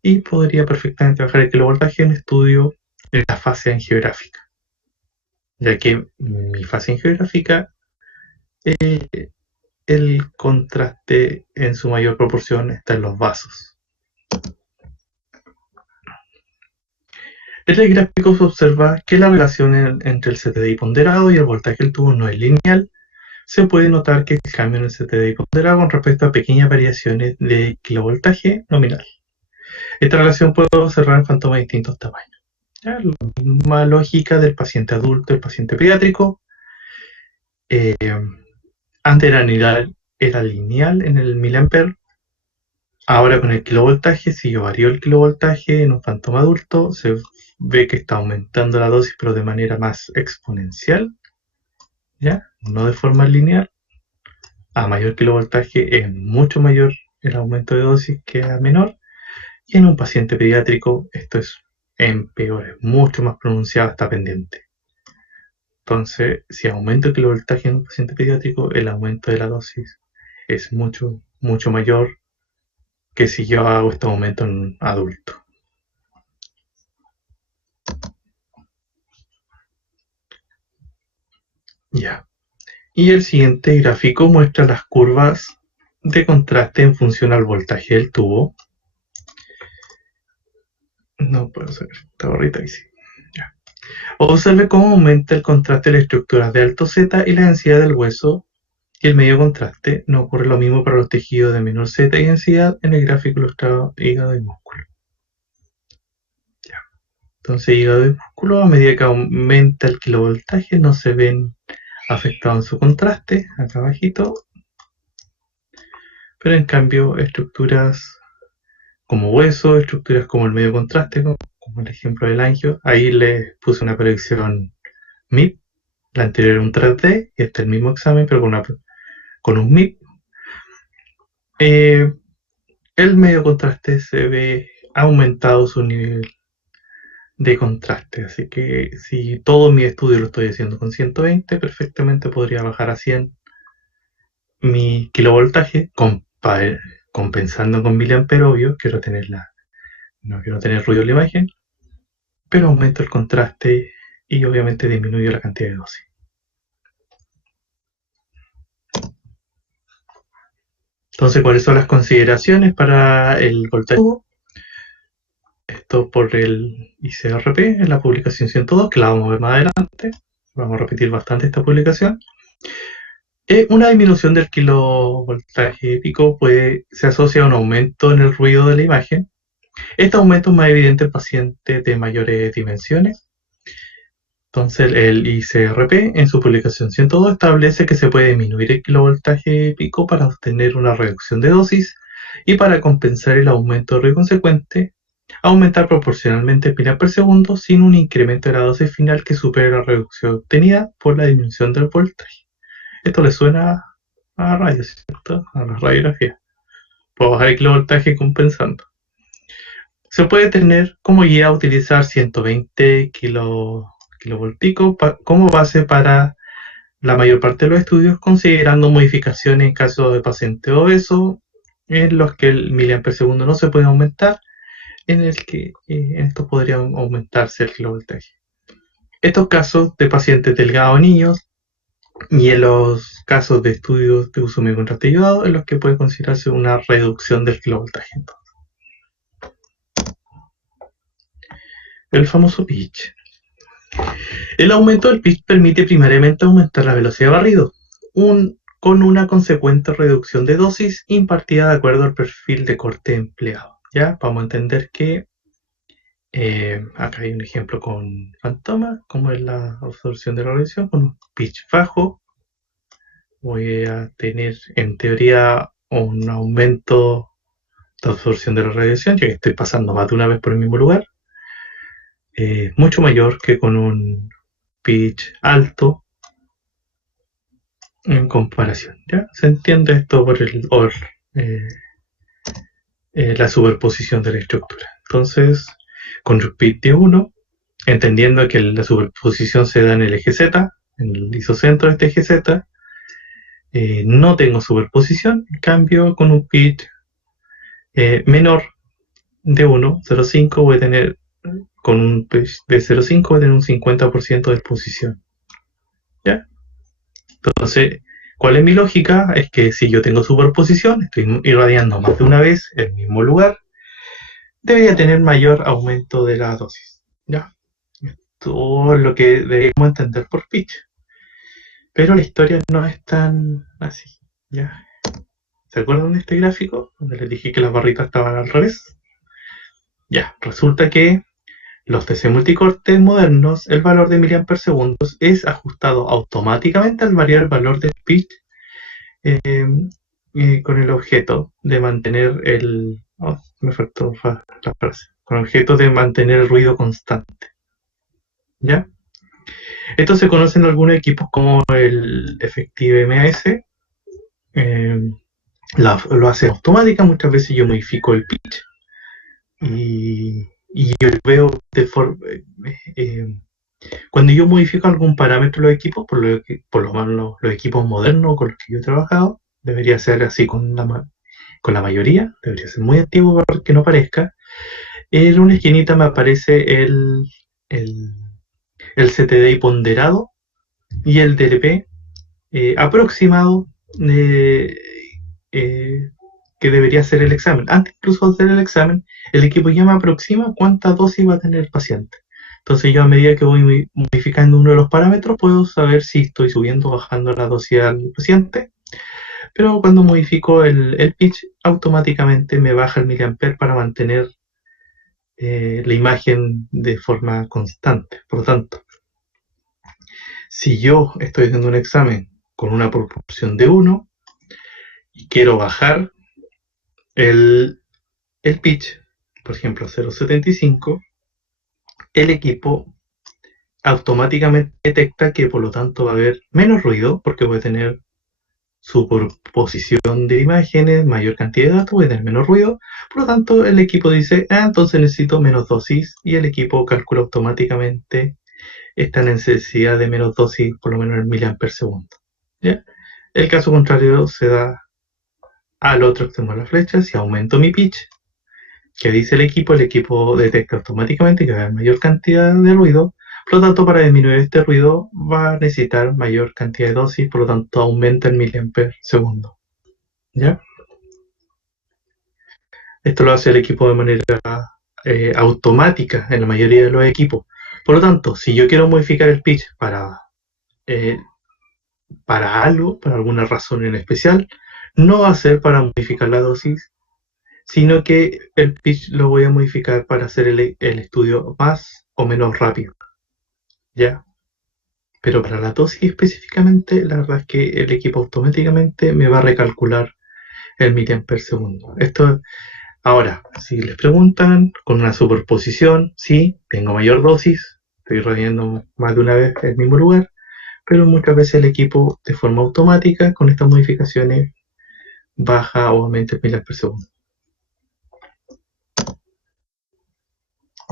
y podría perfectamente bajar el kilovoltaje en estudio en la fase angiográfica, ya que mi fase angiográfica el contraste en su mayor proporción está en los vasos. En el gráfico se observa que la relación entre el CTDI ponderado y el voltaje del tubo no es lineal. Se puede notar que el cambio en el CTDI ponderado con respecto a pequeñas variaciones de kilovoltaje nominal. Esta relación puede observar en fantomas de distintos tamaños. ¿Ya? La misma lógica del paciente adulto y el paciente pediátrico. Antes era lineal en el miliamper. Ahora con el kilovoltaje, si yo varío el kilovoltaje en un fantoma adulto, se ve que está aumentando la dosis, pero de manera más exponencial, ¿ya? No de forma lineal. A mayor kilovoltaje es mucho mayor el aumento de dosis que a menor. Y en un paciente pediátrico esto es peor, es mucho más pronunciado, está pendiente. Entonces, si aumento el kilovoltaje en un paciente pediátrico, el aumento de la dosis es mucho, mucho mayor que si yo hago este aumento en un adulto. Ya. Y el siguiente gráfico muestra las curvas de contraste en función al voltaje del tubo. No puedo hacer esta barrita ahí sí. Ya. Observe cómo aumenta el contraste de las estructuras de alto Z y la densidad del hueso y el medio contraste. No ocurre lo mismo para los tejidos de menor Z y densidad en el gráfico ilustrado hígado y músculo. Ya. Entonces hígado y músculo, a medida que aumenta el kilovoltaje, no se ven afectados en su contraste, acá abajito, pero en cambio estructuras como hueso, estructuras como el medio contraste, como el ejemplo del angio, ahí les puse una proyección MIP, la anterior era un 3D, y este es el mismo examen, pero con un MIP. El medio contraste se ve aumentado su nivel de contraste, así que si todo mi estudio lo estoy haciendo con 120, perfectamente podría bajar a 100 mi kilovoltaje, compensando con miliamperes, obvio, no quiero tener ruido en la imagen, pero aumento el contraste y obviamente disminuyo la cantidad de dosis. Entonces, ¿cuáles son las consideraciones para el voltaje? Esto por el ICRP en la publicación 102, que la vamos a ver más adelante. Vamos a repetir bastante esta publicación. Una disminución del kilovoltaje pico se asocia a un aumento en el ruido de la imagen. Este aumento es más evidente en pacientes de mayores dimensiones. Entonces, el ICRP en su publicación 102 establece que se puede disminuir el kilovoltaje pico para obtener una reducción de dosis y para compensar el aumento de ruido consecuente, aumentar proporcionalmente el miliamperes por segundo sin un incremento de la dosis final que supere la reducción obtenida por la disminución del voltaje. Esto le suena a rayos, ¿cierto? A las radiografías. Puedo bajar el kilovoltaje compensando. Se puede tener como guía utilizar 120 kilovoltico como base para la mayor parte de los estudios, considerando modificaciones en caso de paciente obeso, en los que el miliamper segundo no se puede aumentar, en el que en esto podría aumentarse el kilovoltaje. Estos casos de pacientes delgados niños y en los casos de estudios de uso medio contraste ayudado, en los que puede considerarse una reducción del kilovoltaje. El famoso pitch. El aumento del pitch permite primariamente aumentar la velocidad de barrido, con una consecuente reducción de dosis impartida de acuerdo al perfil de corte empleado. ¿Ya? Vamos a entender que acá hay un ejemplo con Fantoma, como es la absorción de la radiación, con un pitch bajo. Voy a tener en teoría un aumento de absorción de la radiación, ya que estoy pasando más de una vez por el mismo lugar, mucho mayor que con un pitch alto en comparación. ¿Ya? Se entiende esto por la superposición de la estructura. Entonces, con un pitch de 1, entendiendo que la superposición se da en el eje Z, en el isocentro de este eje Z, no tengo superposición. En cambio, con un pitch menor de 1, 0,5, voy a tener, con un pitch de 0,5 voy a tener un 50% de exposición. ¿Ya? Entonces, ¿cuál es mi lógica? Es que si yo tengo superposición, estoy irradiando más de una vez el mismo lugar, debería tener mayor aumento de la dosis. ¿Ya? Esto es lo que debemos entender por pitch. Pero la historia no es tan así. ¿Ya? ¿Se acuerdan de este gráfico? Donde les dije que las barritas estaban al revés. Ya, resulta que los TC multicortes modernos, el valor de miliamperes segundos es ajustado automáticamente al variar el valor del pitch con el objeto de mantener el... me faltó la frase. Con el objeto de mantener el ruido constante. ¿ya? Estos se conocen en algunos equipos como el Effective MAS. Lo hace automática, muchas veces yo modifico el pitch y yo veo de forma... cuando yo modifico algún parámetro de los equipos, por lo menos los equipos modernos con los que yo he trabajado, debería ser así con la mayoría, debería ser muy antiguo para que no parezca. En una esquinita me aparece el, el CTDI ponderado y el DLP aproximado eh, eh, que debería hacer el examen. Antes incluso de hacer el examen, el equipo ya me aproxima cuánta dosis va a tener el paciente. Entonces yo a medida que voy modificando uno de los parámetros puedo saber si estoy subiendo o bajando la dosis al paciente. Pero cuando modifico el pitch, automáticamente me baja el miliamper para mantener la imagen de forma constante. Por lo tanto, si yo estoy haciendo un examen con una proporción de 1 y quiero bajar el pitch, por ejemplo 0,75, el equipo automáticamente detecta que por lo tanto va a haber menos ruido porque voy a tener superposición de imágenes, mayor cantidad de datos, voy a tener menos ruido, por lo tanto el equipo dice, entonces necesito menos dosis y el equipo calcula automáticamente esta necesidad de menos dosis, por lo menos en miliamperes segundo. ¿Ya? El caso contrario se da al otro extremo de la flecha. Si aumento mi pitch, que dice el equipo detecta automáticamente que va a haber mayor cantidad de ruido, por lo tanto para disminuir este ruido va a necesitar mayor cantidad de dosis, por lo tanto aumenta el miliamper segundo. ¿Ya? Esto lo hace el equipo de manera automática en la mayoría de los equipos. Por lo tanto, si yo quiero modificar el pitch para algo, para alguna razón en especial, no va a ser para modificar la dosis, sino que el pitch lo voy a modificar para hacer el estudio más o menos rápido. ¿Ya? Pero para la dosis específicamente, la verdad es que el equipo automáticamente me va a recalcular el miliamper segundo. Esto, ahora, si les preguntan con una superposición, sí, tengo mayor dosis, estoy radiando más de una vez el mismo lugar, pero muchas veces el equipo de forma automática con estas modificaciones baja o aumenta el miliamper segundo.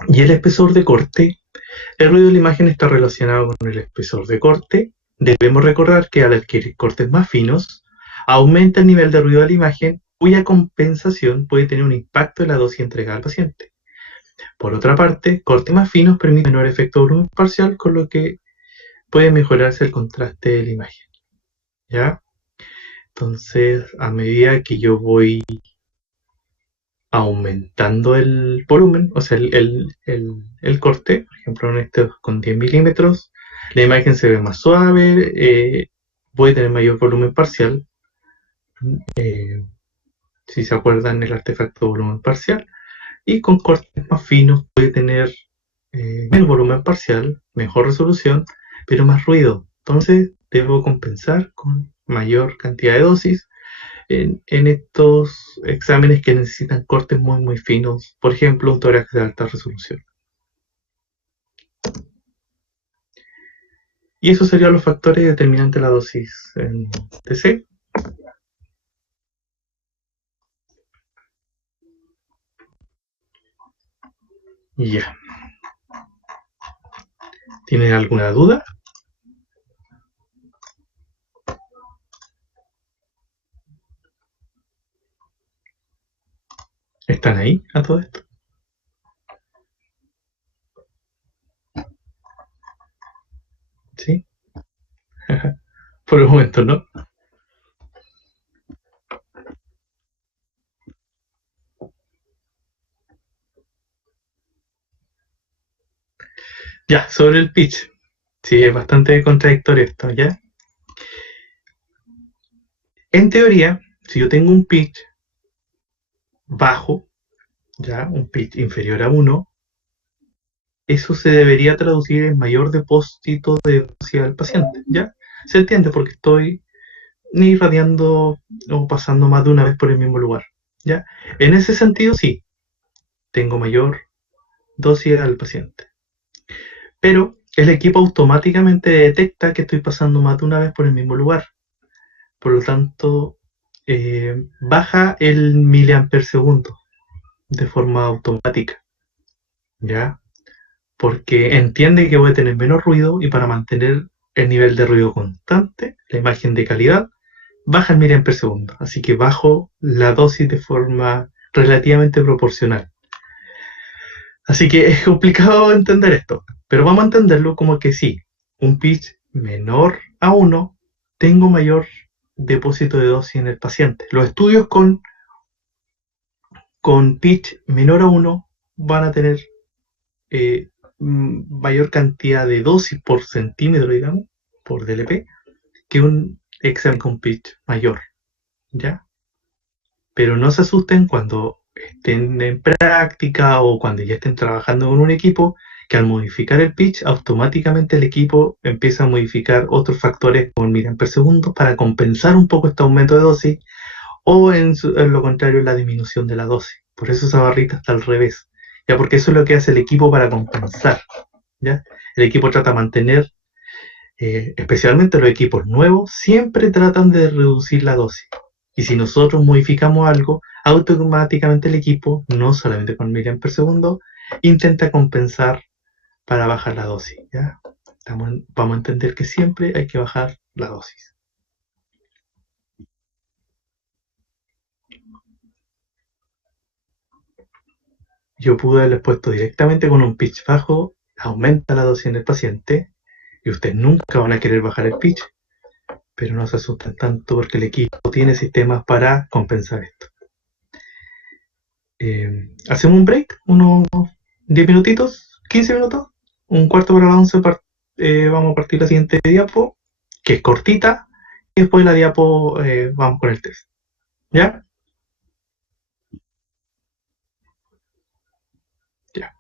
Y el espesor de corte, el ruido de la imagen está relacionado con el espesor de corte. Debemos recordar que al adquirir cortes más finos, aumenta el nivel de ruido de la imagen, cuya compensación puede tener un impacto en la dosis entregada al paciente. Por otra parte, cortes más finos permiten menor efecto de volumen parcial, con lo que puede mejorarse el contraste de la imagen. ¿Ya? Entonces, a medida que yo voy aumentando el volumen, o sea, el corte, por ejemplo, en estos con 10 milímetros, la imagen se ve más suave, voy a tener mayor volumen parcial, si se acuerdan el artefacto de volumen parcial, y con cortes más finos puede tener menos volumen parcial, mejor resolución, pero más ruido. Entonces, debo compensar con mayor cantidad de dosis en estos exámenes que necesitan cortes muy muy finos, por ejemplo un tórax de alta resolución. Y esos serían los factores determinantes de la dosis en TC. Y ya. ¿Tienen alguna duda? ¿Están ahí a todo esto? ¿Sí? Por el momento, ¿no? Ya, sobre el pitch. Sí, es bastante contradictorio esto, ¿ya? En teoría, si yo tengo un pitch bajo, ya, un pitch inferior a 1, eso se debería traducir en mayor depósito de dosis al paciente, ¿ya? Se entiende porque estoy ni irradiando o pasando más de una vez por el mismo lugar, ¿ya? En ese sentido, sí, tengo mayor dosis al paciente. Pero el equipo automáticamente detecta que estoy pasando más de una vez por el mismo lugar. Por lo tanto, baja el miliamper segundo de forma automática, ¿ya? Porque entiende que voy a tener menos ruido y para mantener el nivel de ruido constante, la imagen de calidad, baja el miliamper segundo. Así que bajo la dosis de forma relativamente proporcional. Así que es complicado entender esto, pero vamos a entenderlo como que sí, un pitch menor a 1, tengo mayor depósito de dosis en el paciente. Los estudios con pitch menor a 1 van a tener mayor cantidad de dosis por centímetro, digamos, por DLP, que un examen con pitch mayor, ¿ya? Pero no se asusten cuando estén en práctica o cuando ya estén trabajando con un equipo, que al modificar el pitch, automáticamente el equipo empieza a modificar otros factores como el miliamper segundo para compensar un poco este aumento de dosis o en lo contrario la disminución de la dosis. Por eso esa barrita está al revés, ya porque eso es lo que hace el equipo para compensar, ¿ya? El equipo trata de mantener, especialmente los equipos nuevos, siempre tratan de reducir la dosis. Y si nosotros modificamos algo, automáticamente el equipo, no solamente con miliamper segundo, intenta compensar para bajar la dosis, ¿ya? Vamos a entender que siempre hay que bajar la dosis. Yo pude haberles puesto directamente con un pitch bajo, aumenta la dosis en el paciente y ustedes nunca van a querer bajar el pitch, pero no se asusten tanto porque el equipo tiene sistemas para compensar esto. Hacemos un break, unos 10 minutitos, 15 minutos, un cuarto para las 11, vamos a partir la siguiente diapo, que es cortita, y después la diapo vamos con el test. ¿Ya? Ya.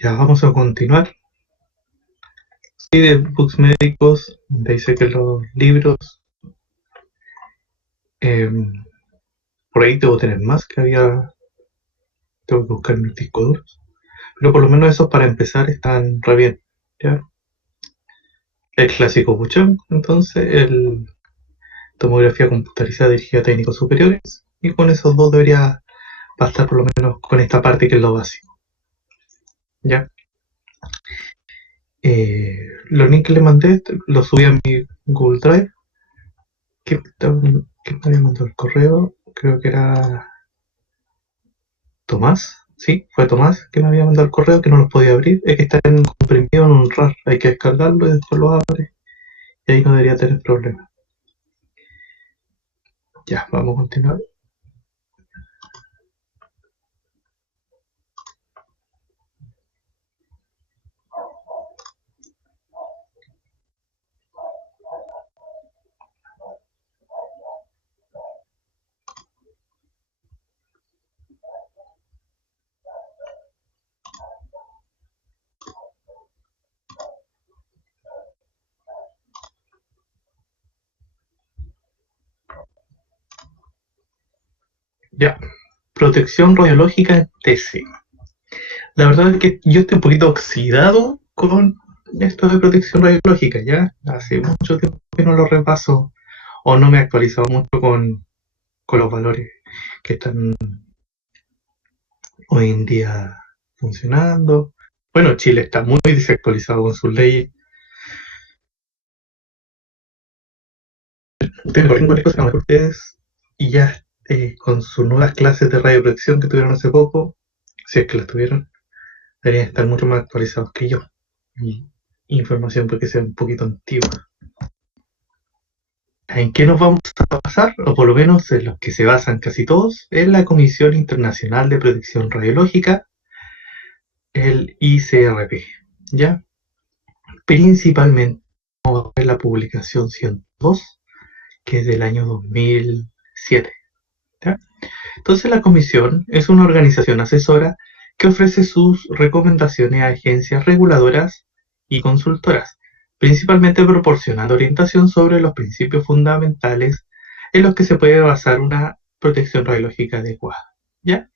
Ya vamos a continuar. Sí, de books médicos, dice que los libros, por ahí debo tener más que había, tengo que buscar mis discos duros. Pero por lo menos esos para empezar están re bien. ¿Ya? El clásico Buchón, entonces, el tomografía computarizada dirigida a técnicos superiores, y con esos dos debería bastar por lo menos con esta parte que es lo básico. ¿Ya? Los links que le mandé los subí a mi Google Drive. ¿Qué me había mandado el correo? Creo que era Tomás. Sí, fue Tomás que me había mandado el correo, que no los podía abrir. Es que está comprimido en un RAR. Hay que descargarlo y después lo abre. Y ahí no debería tener problemas. Ya, vamos a continuar. Ya, protección radiológica en TC. La verdad es que yo estoy un poquito oxidado con esto de protección radiológica, ya. Hace mucho tiempo que no lo repaso o no me he actualizado mucho con los valores que están hoy en día funcionando. Bueno, Chile está muy desactualizado con sus leyes. Tengo varias cosas con ustedes y ya con sus nuevas clases de radioprotección que tuvieron hace poco, si es que las tuvieron, deberían estar mucho más actualizados que yo. Y información porque sea un poquito antigua. ¿En qué nos vamos a basar? O por lo menos en los que se basan casi todos, en la Comisión Internacional de Protección Radiológica, el ICRP, ¿ya? Principalmente en la publicación 102, que es del año 2007, ¿ya? Entonces la comisión es una organización asesora que ofrece sus recomendaciones a agencias reguladoras y consultoras, principalmente proporcionando orientación sobre los principios fundamentales en los que se puede basar una protección radiológica adecuada. ¿Ya?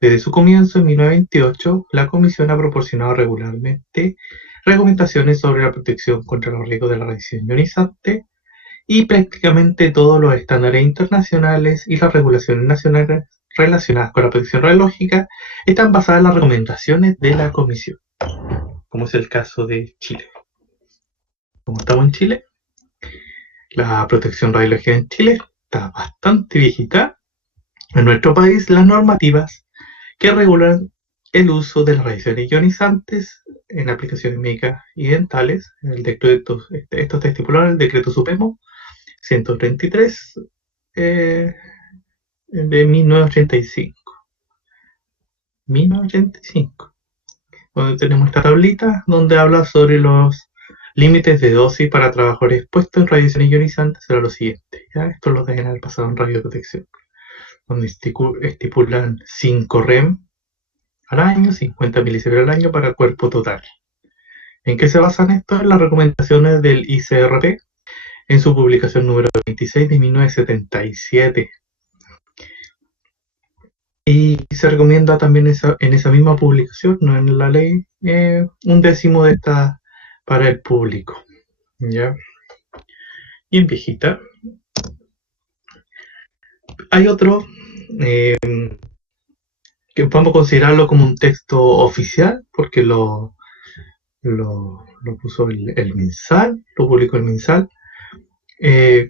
Desde su comienzo en 1928, la comisión ha proporcionado regularmente recomendaciones sobre la protección contra los riesgos de la radiación ionizante y prácticamente todos los estándares internacionales y las regulaciones nacionales relacionadas con la protección radiológica están basadas en las recomendaciones de la Comisión, como es el caso de Chile. Como estamos en Chile, la protección radiológica en Chile está bastante viejita. En nuestro país, las normativas que regulan el uso de las radiaciones ionizantes en aplicaciones médicas y dentales, esto está estipulado en el Decreto Supremo 133 de 1985. 1985. Donde tenemos esta tablita donde habla sobre los límites de dosis para trabajadores expuestos en radiaciones ionizantes. Será lo siguiente. ¿Ya? Esto lo deben haber pasado en radioprotección. Donde estipulan 5 REM al año, 50 milisieverts al año para cuerpo total. ¿En qué se basan esto? En las recomendaciones del ICRP en su publicación número 26 de 1977. Y se recomienda también en esa misma publicación, no en la ley, un décimo de esta para el público. ¿Ya? Y en viejita. Hay otro que vamos a considerarlo como un texto oficial, porque lo puso el MinSal, lo publicó el MinSal,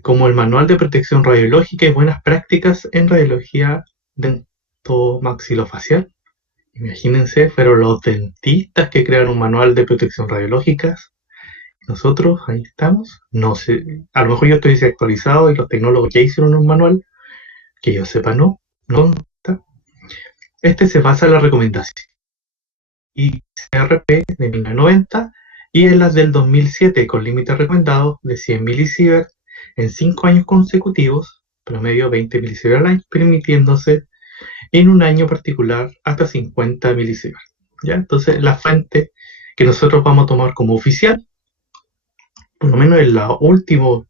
como el Manual de Protección Radiológica y Buenas Prácticas en Radiología Dentomaxilofacial. Imagínense, fueron los dentistas que crearon un manual de protección radiológica. Nosotros ahí estamos. No sé, a lo mejor yo estoy desactualizado y los tecnólogos ya hicieron un manual, que yo sepa no consta. Este se basa en la recomendación ICRP de 1990 y en las del 2007 con límites recomendados de 100 milisieverts en 5 años consecutivos, promedio 20 milisieverts al año, permitiéndose en un año particular hasta 50 milisieverts. ¿ya? Entonces, la fuente que nosotros vamos a tomar como oficial, por lo menos en la última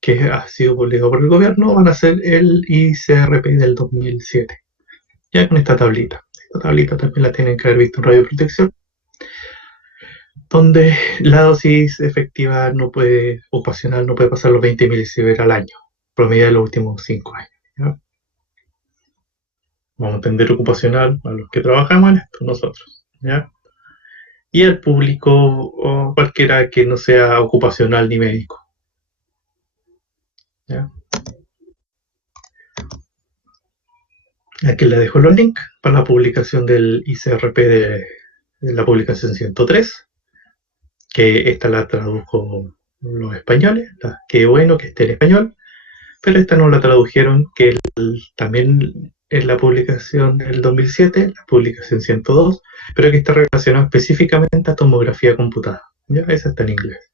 que ha sido publicado por el gobierno, van a ser el ICRP del 2007, ya con esta tablita. Esta tablita también la tienen que haber visto en Radio Protección, donde la dosis efectiva ocupacional no puede pasar los 20 milisieverts al año, promedio de los últimos 5 años. ¿Ya? Vamos a entender ocupacional a los que trabajamos en esto, nosotros. ¿Ya? Y el público o cualquiera que no sea ocupacional ni médico. ¿Ya? Aquí les dejo los links para la publicación del ICRP de la publicación 103, que esta la tradujo los españoles, qué bueno que esté en español, pero esta no la tradujeron, que también es la publicación del 2007, la publicación 102, pero que está relacionada específicamente a tomografía computada. ¿Ya? Esa está en inglés.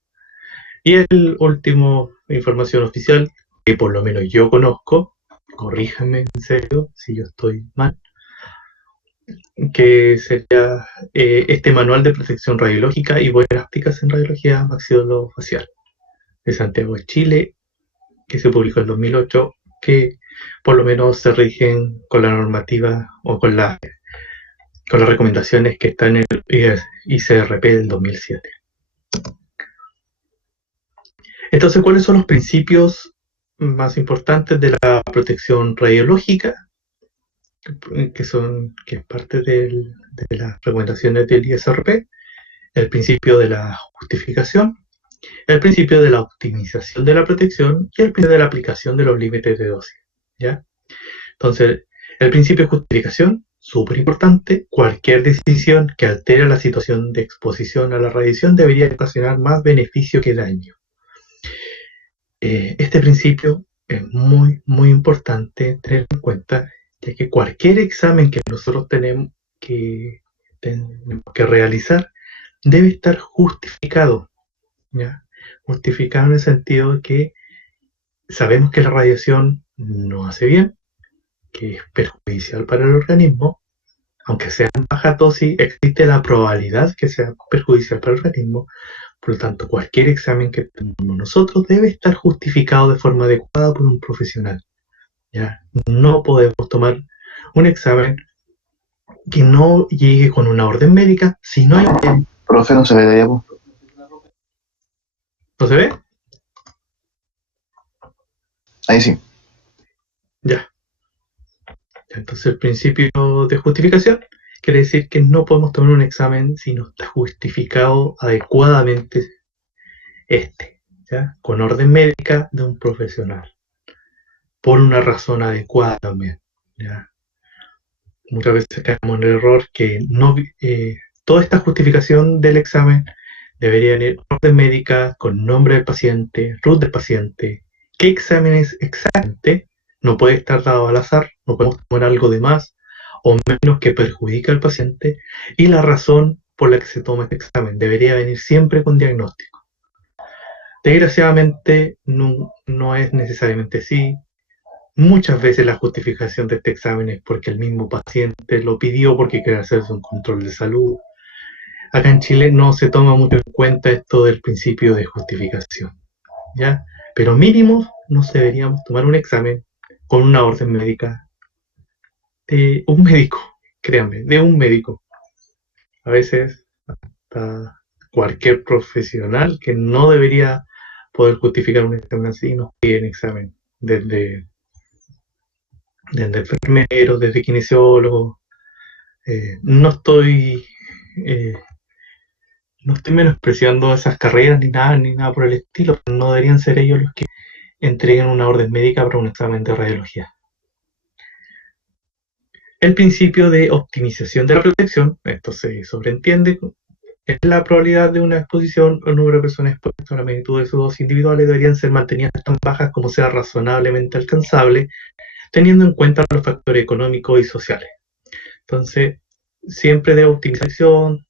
Y el último información oficial, que por lo menos yo conozco, corríjanme en serio si yo estoy mal, que sería este manual de protección radiológica y buenas prácticas en radiología maxilofacial de Santiago de Chile, que se publicó en 2008, que por lo menos se rigen con la normativa o con las recomendaciones que están en el ICRP del 2007. Entonces, ¿cuáles son los principios más importantes de la protección radiológica? Que es parte de las recomendaciones del ISRP, el principio de la justificación, el principio de la optimización de la protección y el principio de la aplicación de los límites de dosis. ¿Ya? Entonces, el principio de justificación, súper importante, cualquier decisión que altere la situación de exposición a la radiación debería ocasionar más beneficio que daño. Este principio es muy, muy importante tener en cuenta, ya que cualquier examen que nosotros tenemos que realizar debe estar justificado, ¿ya? Justificado en el sentido de que sabemos que la radiación no hace bien, que es perjudicial para el organismo, aunque sea en baja dosis, existe la probabilidad que sea perjudicial para el organismo. Por lo tanto, cualquier examen que tenemos nosotros debe estar justificado de forma adecuada por un profesional. ¿Ya? No podemos tomar un examen que no llegue con una orden médica si no hay... Profe, no se ve de diapo. ¿No se ve? Ahí sí. Ya. Entonces, el principio de justificación quiere decir que no podemos tomar un examen si no está justificado adecuadamente ¿ya? Con orden médica de un profesional, por una razón adecuada también, ¿ya? Muchas veces caemos en el error que no, toda esta justificación del examen debería ir orden médica, con nombre del paciente, root del paciente, qué examen es exactamente, no puede estar dado al azar, no podemos tomar algo de más o menos que perjudica al paciente, y la razón por la que se toma este examen debería venir siempre con diagnóstico. Desgraciadamente no es necesariamente así. Muchas veces la justificación de este examen es porque el mismo paciente lo pidió porque quiere hacerse un control de salud. Acá en Chile no se toma mucho en cuenta esto del principio de justificación, ¿ya? Pero mínimo nos deberíamos tomar un examen con una orden médica de un médico, créanme, de un médico. A veces hasta cualquier profesional que no debería poder justificar un examen así nos pide un examen desde enfermeros, desde kinesiólogos. No estoy menospreciando esas carreras ni nada por el estilo, pero no deberían ser ellos los que entreguen una orden médica para un examen de radiología. El principio de optimización de la protección, esto se sobreentiende, es la probabilidad de una exposición o el número de personas expuestas a una magnitud de sus dosis individuales deberían ser mantenidas tan bajas como sea razonablemente alcanzable, teniendo en cuenta los factores económicos y sociales. Entonces, siempre de optimización,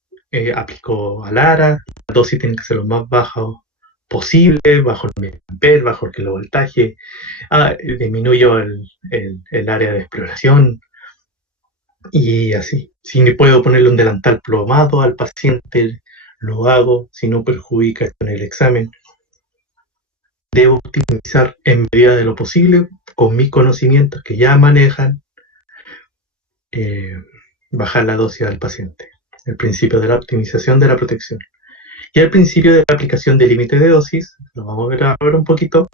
aplicó a Lara, las dosis tienen que ser lo más bajas posible, bajo el miliampere, bajo el kilovoltaje, disminuyó el área de exploración, Y así, si me puedo ponerle un delantal plomado al paciente, lo hago, si no perjudica con el examen. Debo optimizar en medida de lo posible, con mis conocimientos que ya manejan, eh, bajar la dosis al paciente. El principio de la optimización de la protección. Y el principio de la aplicación de límite de dosis, lo vamos a ver ahora un poquito.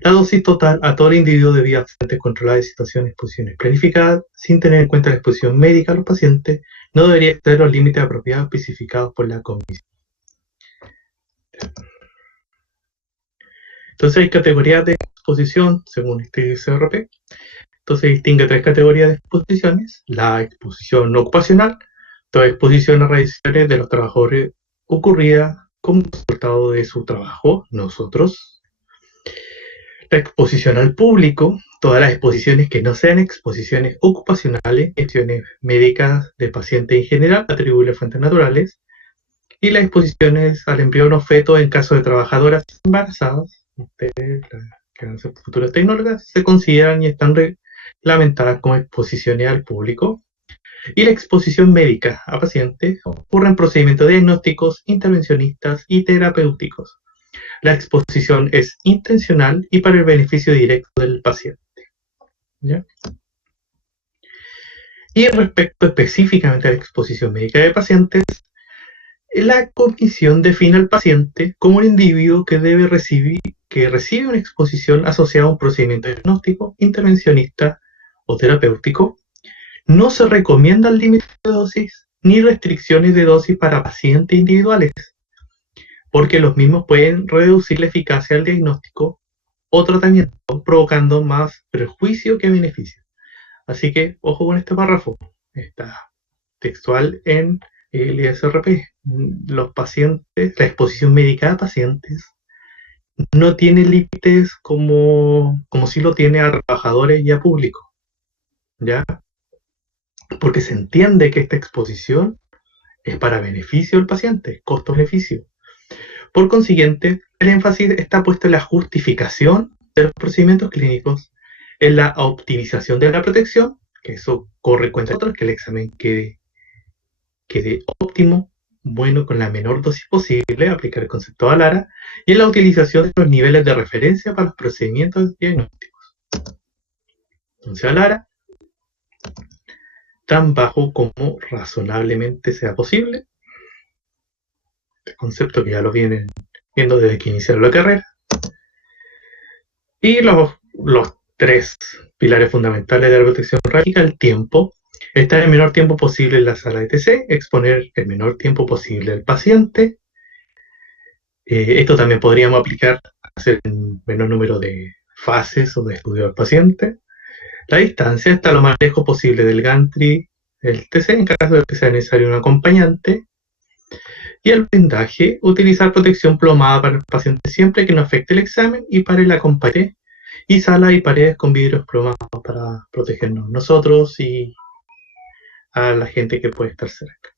La dosis total a todo el individuo debía ser controlada en situaciones de exposiciones planificadas, sin tener en cuenta la exposición médica a los pacientes, no debería exceder los límites apropiados especificados por la comisión. Entonces hay categorías de exposición según este CRP. Entonces distingue tres categorías de exposiciones: la exposición ocupacional, toda exposición a radiaciones de los trabajadores ocurrida como resultado de su trabajo, nosotros. La exposición al público, todas las exposiciones que no sean exposiciones ocupacionales, exposiciones médicas de pacientes en general, atribuibles a fuentes naturales, y las exposiciones al embrión o feto en caso de trabajadoras embarazadas, ustedes, que van a ser futuras tecnólogas, se consideran y están reglamentadas como exposiciones al público. Y la exposición médica a pacientes ocurre en procedimientos diagnósticos, intervencionistas y terapéuticos. La exposición es intencional y para el beneficio directo del paciente. ¿Ya? Y respecto específicamente a la exposición médica de pacientes, la comisión define al paciente como un individuo que recibe una exposición asociada a un procedimiento diagnóstico, intervencionista o terapéutico. No se recomiendan límites de dosis ni restricciones de dosis para pacientes individuales, porque los mismos pueden reducir la eficacia del diagnóstico o tratamiento, provocando más perjuicio que beneficio. Así que, ojo con este párrafo, está textual en el ISRP. Los pacientes, la exposición médica a pacientes no tiene límites como si lo tiene a trabajadores y a público, ¿ya? Porque se entiende que esta exposición es para beneficio del paciente, costo-beneficio. Por consiguiente, el énfasis está puesto en la justificación de los procedimientos clínicos, en la optimización de la protección, que eso corre cuenta de otros, que el examen quede óptimo, bueno, con la menor dosis posible, aplicar el concepto de ALARA, y en la utilización de los niveles de referencia para los procedimientos diagnósticos. Entonces, ALARA, tan bajo como razonablemente sea posible, este concepto que ya lo vienen viendo desde que iniciaron la carrera, y los tres pilares fundamentales de la protección radiológica: el tiempo, estar el menor tiempo posible en la sala de TC, exponer el menor tiempo posible al paciente. Esto también podríamos aplicar a hacer un menor número de fases o de estudio al paciente. La distancia, está lo más lejos posible del gantry, el TC, en caso de que sea necesario un acompañante. Y el blindaje, utilizar protección plomada para el paciente siempre que no afecte el examen y para el acompañante. Y sala y paredes con vidrios plomados para protegernos nosotros y a la gente que puede estar cerca.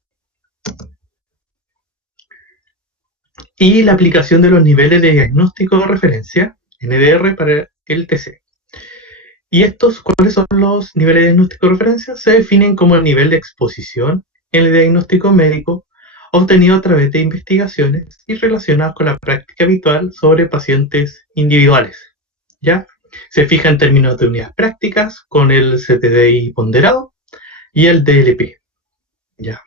Y la aplicación de los niveles de diagnóstico de referencia, NDR, para el TC. ¿Y estos cuáles son los niveles de diagnóstico de referencia? Se definen como el nivel de exposición en el diagnóstico médico obtenido a través de investigaciones y relacionados con la práctica habitual sobre pacientes individuales. ¿Ya? Se fija en términos de unidades prácticas con el CTDI ponderado y el DLP. ¿Ya?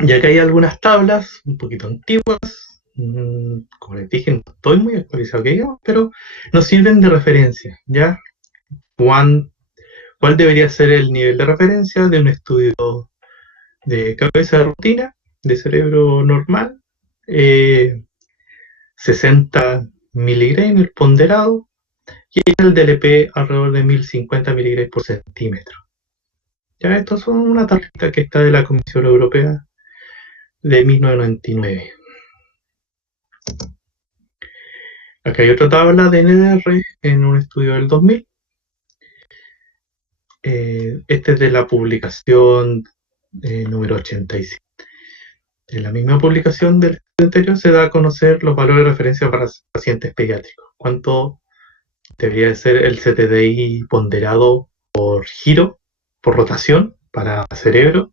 Y acá hay algunas tablas un poquito antiguas, como les dije, no estoy muy actualizado que digamos, pero nos sirven de referencia, ¿ya? ¿Cuál debería ser el nivel de referencia de un estudio de cabeza de rutina, de cerebro normal? 60 miligramos ponderado, y el DLP alrededor de 1050 miligramos por centímetro. Ya, estos son una tablita que está de la Comisión Europea de 1999. Acá hay otra tabla de NDR en un estudio del 2000. Este es de la publicación número 87. En la misma publicación del estudio anterior se da a conocer los valores de referencia para pacientes pediátricos. ¿Cuánto debería ser el CTDI ponderado por giro, por rotación para cerebro,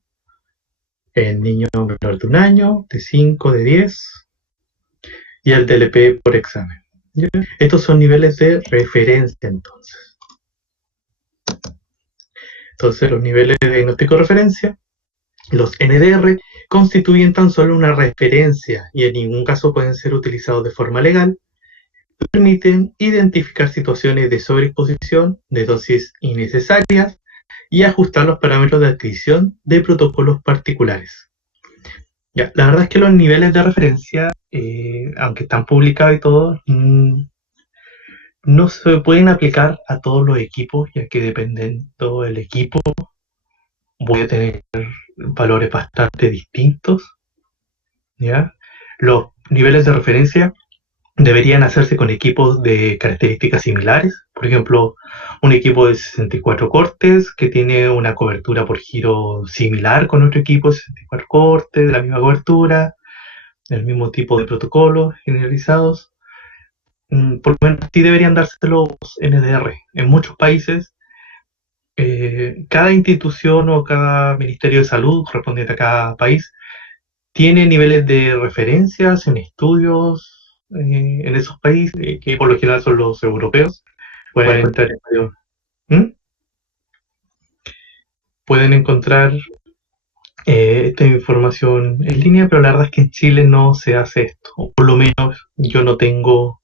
en niños menor de 1 año, de 5, de 10, y el DLP por examen. ¿Ya? Estos son niveles de referencia entonces. Entonces los niveles de diagnóstico de referencia, los NDR, constituyen tan solo una referencia y en ningún caso pueden ser utilizados de forma legal. Permiten identificar situaciones de sobreexposición, de dosis innecesarias y ajustar los parámetros de adquisición de protocolos particulares. Ya, la verdad es que los niveles de referencia, aunque están publicados y todo, no se pueden aplicar a todos los equipos, ya que dependiendo del equipo puede tener valores bastante distintos. ¿Ya? Los niveles de referencia deberían hacerse con equipos de características similares. Por ejemplo, un equipo de 64 cortes que tiene una cobertura por giro similar con otro equipo de 64 cortes, de la misma cobertura, el mismo tipo de protocolos generalizados. Por lo menos así deberían darse los NDR. En muchos países, cada institución o cada ministerio de salud correspondiente a cada país tiene niveles de referencias en estudios en esos países, que por lo general son los europeos. Pueden entrar ¿Mm? Pueden encontrar esta información en línea, pero la verdad es que en Chile no se hace esto, o por lo menos yo no tengo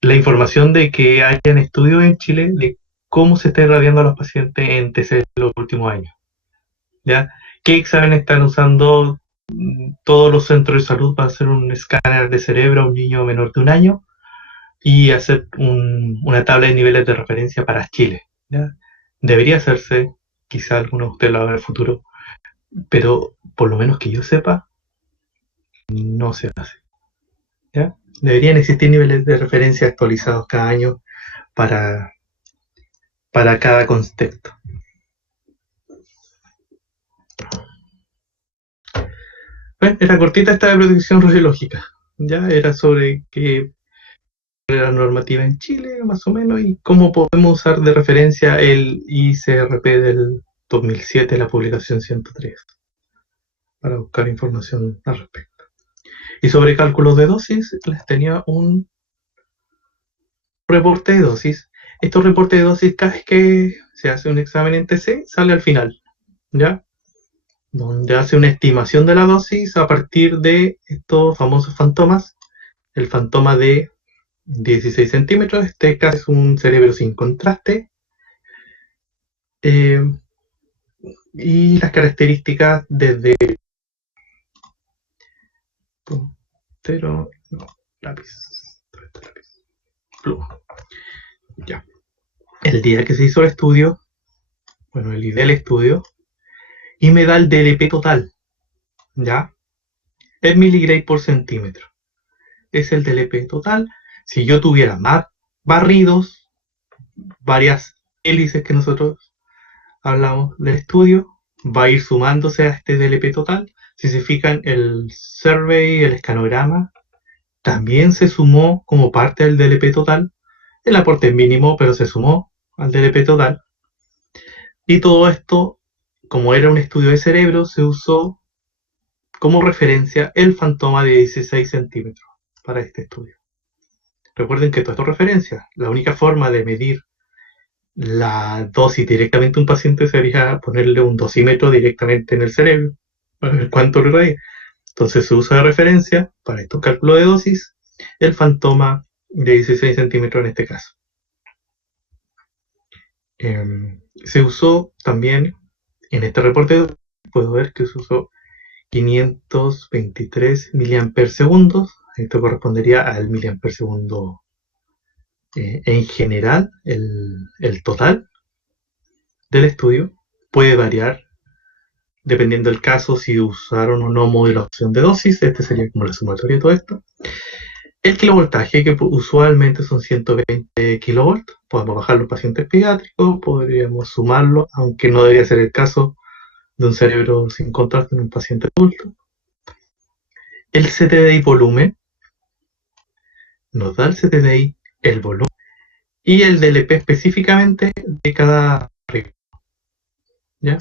la información de que hayan estudios en Chile de cómo se está irradiando a los pacientes en TC en los últimos años. ¿Ya? ¿Qué examen están usando todos los centros de salud para hacer un escáner de cerebro a un niño menor de 1 año y hacer una tabla de niveles de referencia para Chile? ¿Ya? Debería hacerse, quizá algunos de ustedes lo hagan en el futuro, pero por lo menos que yo sepa, no se hace. ¿Ya? Deberían existir niveles de referencia actualizados cada año para cada contexto. Bueno, era cortita esta de protección radiológica. Ya era sobre qué era la normativa en Chile, más o menos, y cómo podemos usar de referencia el ICRP del 2007, la publicación 103, para buscar información al respecto. Y sobre cálculos de dosis, les tenía un reporte de dosis. Estos reportes de dosis, cada vez que se hace un examen en TC, sale al final, ¿ya? Donde hace una estimación de la dosis a partir de estos famosos fantomas. El fantoma de 16 centímetros, este caso es un cerebro sin contraste. Y las características desde puntero, no, lápiz, pluma. Ya. El día que se hizo el estudio, bueno, el ID del estudio, y me da el DLP total, ¿ya? Es miligramos por centímetro. Es el DLP total. Si yo tuviera más barridos, varias hélices que nosotros hablamos del estudio, va a ir sumándose a este DLP total. Si se fijan, el survey, el escanograma, también se sumó como parte del DLP total. El aporte es mínimo, pero se sumó al DLP total. Y todo esto, como era un estudio de cerebro, se usó como referencia el fantoma de 16 centímetros para este estudio. Recuerden que todo esto es referencia. La única forma de medir la dosis directamente a un paciente sería ponerle un dosímetro directamente en el cerebro para ver cuánto le irradia. Entonces se usa de referencia para estos cálculos de dosis el fantoma de 16 centímetros en este caso. Se usó también en este reporte, puedo ver que se usó 523 miliamperes segundos. Esto correspondería al miliamper segundo en general. El total del estudio puede variar dependiendo del caso, si usaron o no modulación de dosis. Este sería como la sumatoria de todo esto. El kilovoltaje, que usualmente son 120 kilovolts, podemos bajarlo en pacientes pediátricos, podríamos sumarlo, aunque no debería ser el caso de un cerebro sin contraste en un paciente adulto. El CTDI volumen nos da el CTDI, el volumen y el DLP específicamente de cada ritmo. ¿Ya?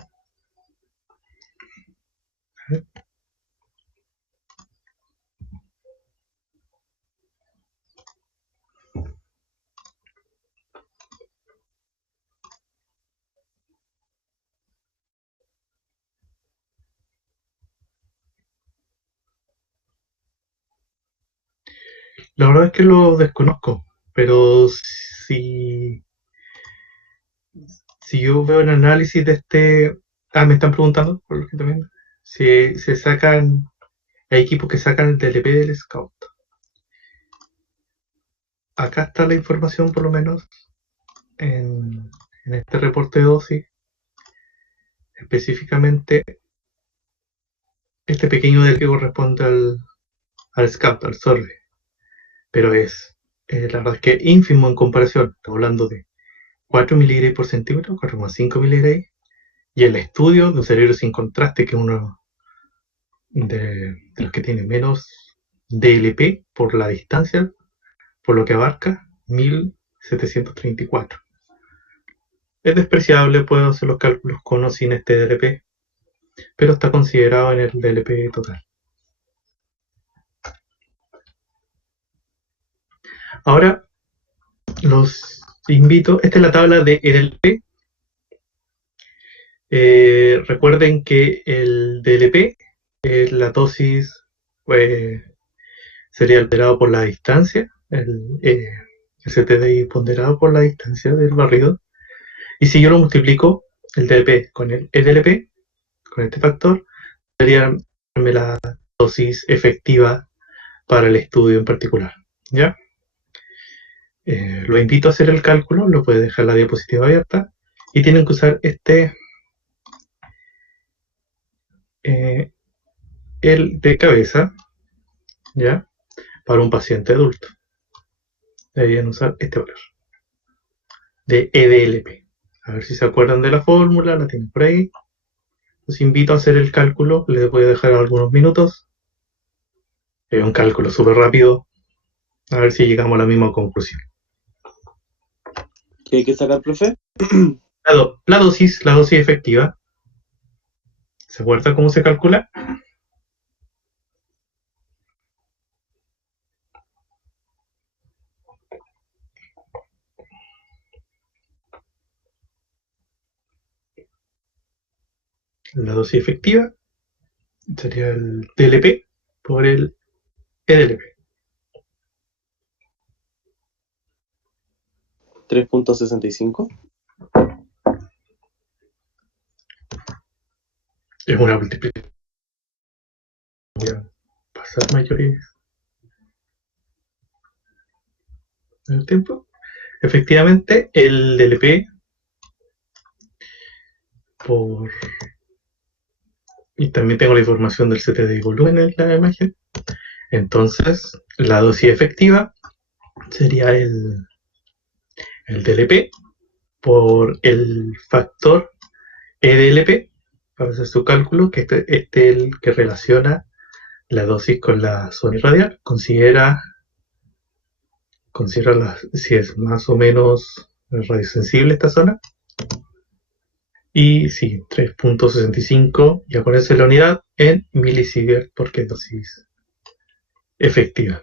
La verdad es que lo desconozco, pero si yo veo el análisis de este... Ah, me están preguntando, por lo que también, si se sacan, hay equipos que sacan el DLP del Scout. Acá está la información, por lo menos, en este reporte de dosis. Específicamente, este pequeño DLP corresponde al Scout, al Survey, pero es, la verdad es que ínfimo en comparación. Estamos hablando de 4 miligramas por centímetro, 4,5 miligramas, y el estudio de un cerebro sin contraste, que es uno de los que tiene menos DLP por la distancia, por lo que abarca 1734. Es despreciable, puedo hacer los cálculos con o sin este DLP, pero está considerado en el DLP total. Ahora los invito, esta es la tabla de DLP. Recuerden que el DLP es la dosis, sería alterado por la distancia, el STDI ponderado por la distancia del barrido. Y si yo lo multiplico, el DLP con el EDLP, con este factor, sería la dosis efectiva para el estudio en particular. ¿Ya? Lo invito a hacer el cálculo, lo puede dejar la diapositiva abierta, y tienen que usar el de cabeza, ¿ya? Para un paciente adulto. Deberían usar este valor de EDLP. A ver si se acuerdan de la fórmula, la tienen por ahí. Los invito a hacer el cálculo, les voy a dejar algunos minutos. Es un cálculo súper rápido, a ver si llegamos a la misma conclusión. ¿Qué hay que sacar, profe? La dosis efectiva. ¿Se acuerdan cómo se calcula? La dosis efectiva sería el DLP por el EDLP. 3.65. Es una multiplicación. Voy a pasar mayores en el tiempo. Efectivamente, el DLP y también tengo la información del CTD volumen en la imagen. Entonces, la dosis efectiva sería el DLP por el factor EDLP para hacer su cálculo, que este es el que relaciona la dosis con la zona irradial. Considera si es más o menos radiosensible esta zona. Y sí, 3.65, ya ponerse la unidad en milisievert porque es dosis efectiva.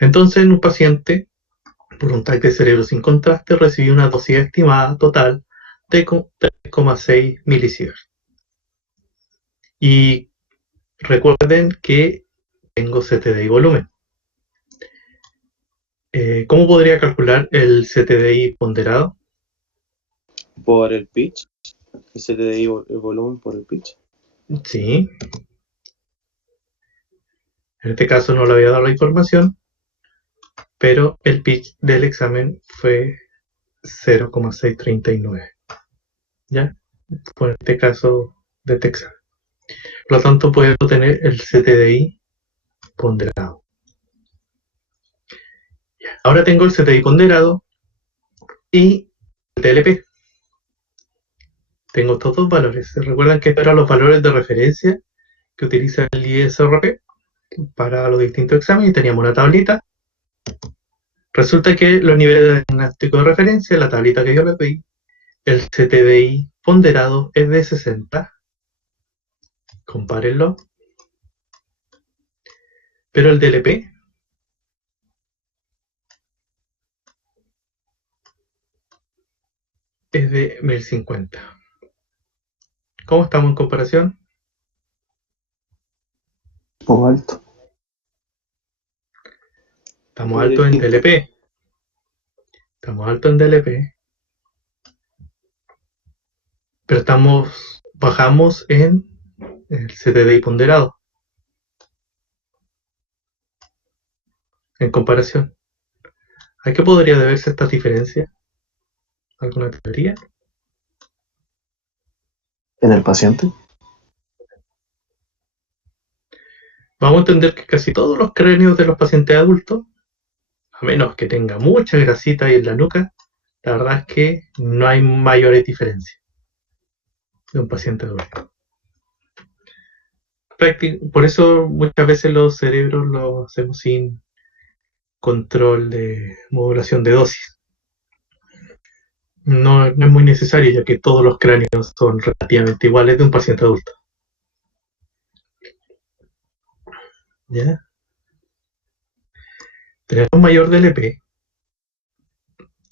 Entonces, en un paciente por un TAC de cerebro sin contraste recibió una dosis estimada total de 3,6 milisievert. Y recuerden que tengo CTDI volumen. ¿Cómo podría calcular el CTDI ponderado? Por el pitch. Ese te di el volumen por el pitch. Sí. En este caso no le había dado la información, pero el pitch del examen fue 0,639. ¿Ya? Por este caso de este examen. Por lo tanto, puedo tener el CTDI ponderado. Ahora tengo el CTDI ponderado y el TLP. Tengo estos dos valores. ¿Se recuerdan que estos eran los valores de referencia que utiliza el ISRP para los distintos exámenes? Y teníamos una tablita Resulta que los niveles de diagnóstico de referencia, la tablita que yo les pedí, el CTDI ponderado es de 60. Compárenlo. Pero el DLP es de 1050. ¿Cómo estamos en comparación? Un poco alto. Estamos altos en DLP. Estamos altos en DLP. Pero bajamos en el CTDI ponderado. En comparación. ¿A qué podría deberse esta diferencia? ¿Alguna teoría? En el paciente. Vamos a entender que casi todos los cráneos de los pacientes adultos, a menos que tenga mucha grasita ahí en la nuca, la verdad es que no hay mayores diferencias de un paciente adulto. Por eso muchas veces los cerebros los hacemos sin control de modulación de dosis. No es muy necesario, ya que todos los cráneos son relativamente iguales de un paciente adulto. ¿Ya? Tenemos mayor DLP,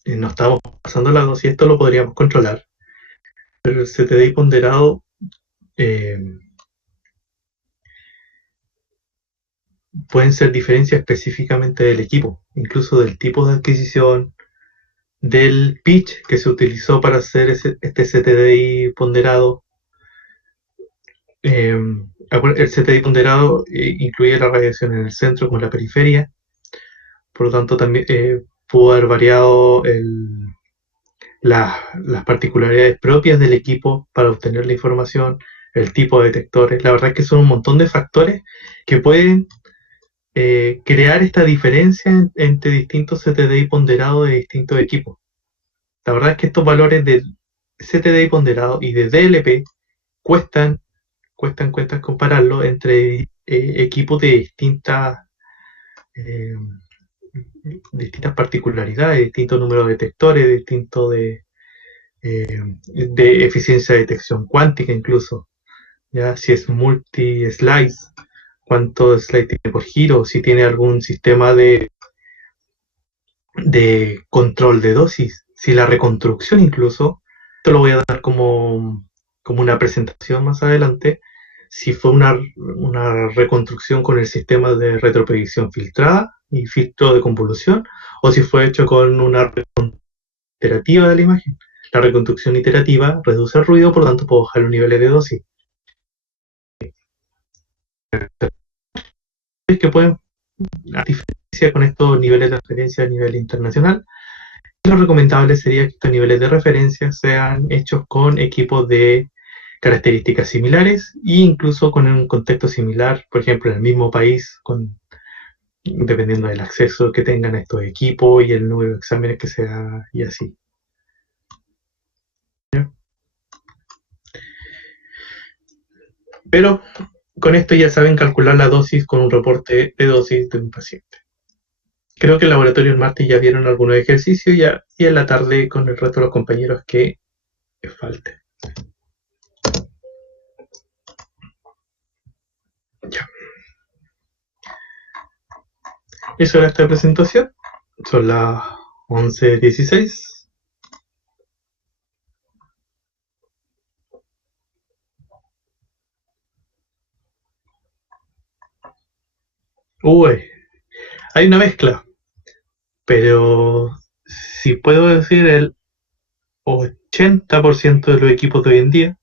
no estamos pasando la dosis, esto lo podríamos controlar, pero el CTDI ponderado pueden ser diferencias específicamente del equipo, incluso del tipo de adquisición, del pitch que se utilizó para hacer este CTDI ponderado. El CTDI ponderado incluye la radiación en el centro como en la periferia, por lo tanto también pudo haber variado las particularidades propias del equipo para obtener la información, el tipo de detectores. La verdad es que son un montón de factores que pueden crear esta diferencia entre distintos CTDI ponderados de distintos equipos. La verdad es que estos valores de CTDI ponderado y de DLP cuestan compararlo entre equipos de distintas particularidades, distintos números de detectores, distintos de eficiencia de detección cuántica incluso, ya si es multi-slice, cuántos slides tiene por giro, si tiene algún sistema de control de dosis, si la reconstrucción incluso, esto lo voy a dar como una presentación más adelante, si fue una reconstrucción con el sistema de retropredicción filtrada y filtro de convolución, o si fue hecho con una reconstrucción iterativa de la imagen. La reconstrucción iterativa reduce el ruido, por lo tanto puedo bajar los niveles de dosis. Es que pueden, a diferencia con estos niveles de referencia a nivel internacional, lo recomendable sería que estos niveles de referencia sean hechos con equipos de características similares e incluso con un contexto similar, por ejemplo, en el mismo país, dependiendo del acceso que tengan a estos equipos y el número de exámenes que sea y así. Pero con esto ya saben calcular la dosis con un reporte de dosis de un paciente. Creo que en el laboratorio el martes ya vieron algunos ejercicios y en la tarde con el resto de los compañeros que falte. Ya. Eso era esta presentación. Son las 11:16. Hay una mezcla, pero si puedo decir el 80% de los equipos de hoy en día,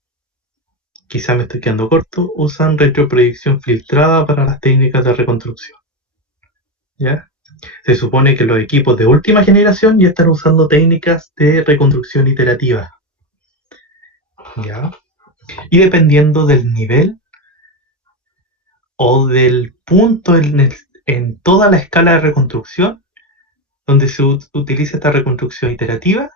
quizá me estoy quedando corto, usan retroproyección filtrada para las técnicas de reconstrucción. ¿Ya? Se supone que los equipos de última generación ya están usando técnicas de reconstrucción iterativa. ¿Ya? Y dependiendo del nivel o del punto en toda la escala de reconstrucción donde se utiliza esta reconstrucción iterativa,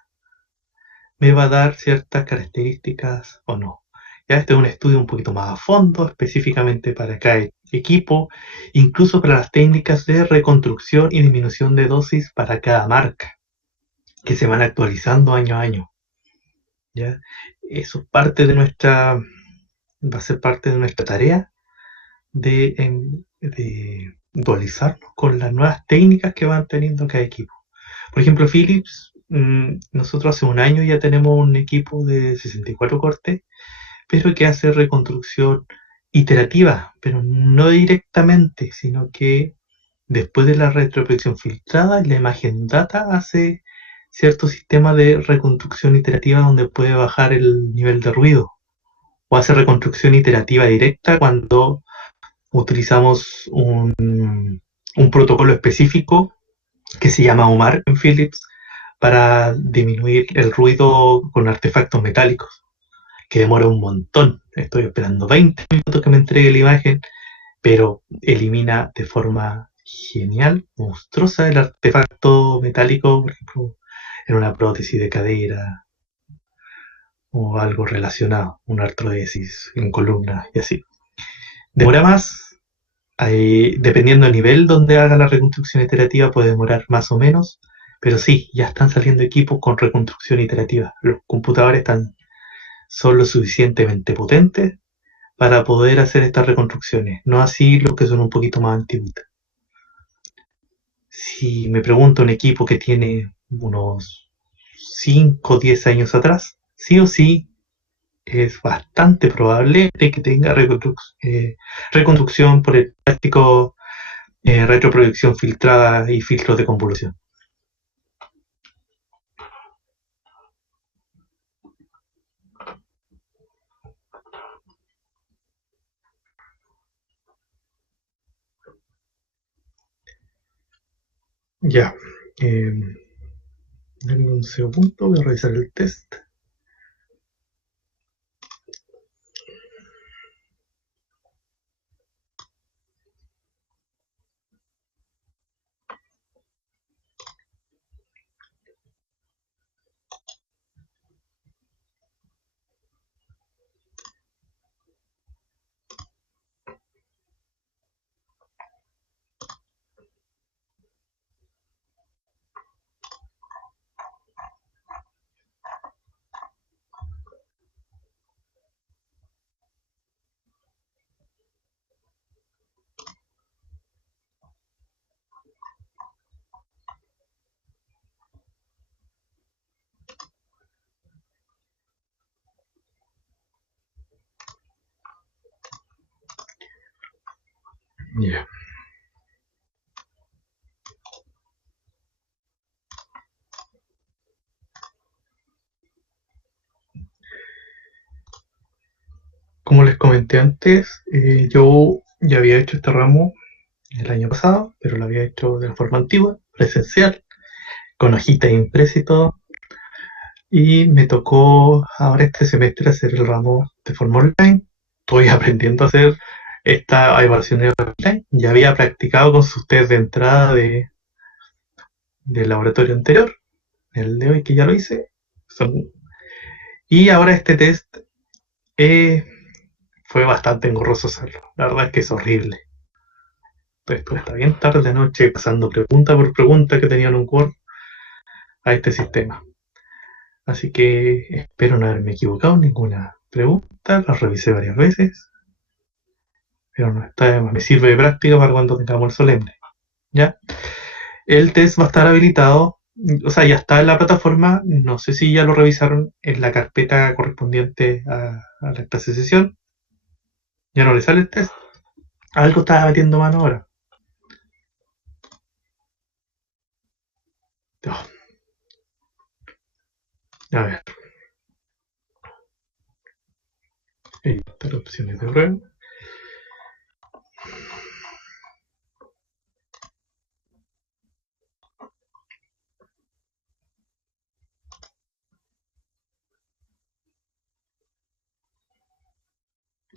me va a dar ciertas características o no. Ya este es un estudio un poquito más a fondo, específicamente para cada equipo, incluso para las técnicas de reconstrucción y disminución de dosis para cada marca, que se van actualizando año a año. ¿Ya? Eso es parte de nuestra, va a ser parte de nuestra tarea de actualizarnos con las nuevas técnicas que van teniendo cada equipo. Por ejemplo, Philips, nosotros hace un año ya tenemos un equipo de 64 cortes, pero que hace reconstrucción iterativa, pero no directamente, sino que después de la retrospección filtrada, la imagen data hace cierto sistema de reconstrucción iterativa donde puede bajar el nivel de ruido, o hace reconstrucción iterativa directa cuando utilizamos un protocolo específico que se llama OMAR en Philips para disminuir el ruido con artefactos metálicos, que demora un montón. Estoy esperando 20 minutos que me entregue la imagen, pero elimina de forma genial, monstruosa, el artefacto metálico, por ejemplo, en una prótesis de cadera o algo relacionado, una artrodesis en columna y así. Demora más, dependiendo del nivel donde haga la reconstrucción iterativa, puede demorar más o menos, pero sí, ya están saliendo equipos con reconstrucción iterativa. Los computadores son lo suficientemente potentes para poder hacer estas reconstrucciones, no así los que son un poquito más antiguos. Si me pregunto un equipo que tiene unos 5 o 10 años atrás, sí o sí es bastante probable de que tenga reconstrucción por el plástico, retroproyección filtrada y filtros de convolución. Ya, denme un segundo, voy a revisar el test. Ya. Como les comenté antes, yo ya había hecho este ramo el año pasado, pero lo había hecho de forma antigua, presencial, con hojitas impresas y todo. Y me tocó ahora este semestre hacer el ramo de forma online. Estoy aprendiendo a hacer esta evaluación online. Ya había practicado con sus test de entrada del laboratorio anterior, el de hoy que ya lo hice. Y ahora este test eh, fue bastante engorroso hacerlo. La verdad es que es horrible. Estuve hasta bien tarde de noche pasando pregunta por pregunta que tenían un Word a este sistema. Así que espero no haberme equivocado en ninguna pregunta. La revisé varias veces, pero no está, me sirve de práctica para cuando tengamos el solemne. ¿Ya? El test va a estar habilitado, o sea, ya está en la plataforma. No sé si ya lo revisaron en la carpeta correspondiente a la clase de sesión. Ya no le sale el test. Algo estaba metiendo mano ahora. Oh, a ver. Editar opciones de prueba.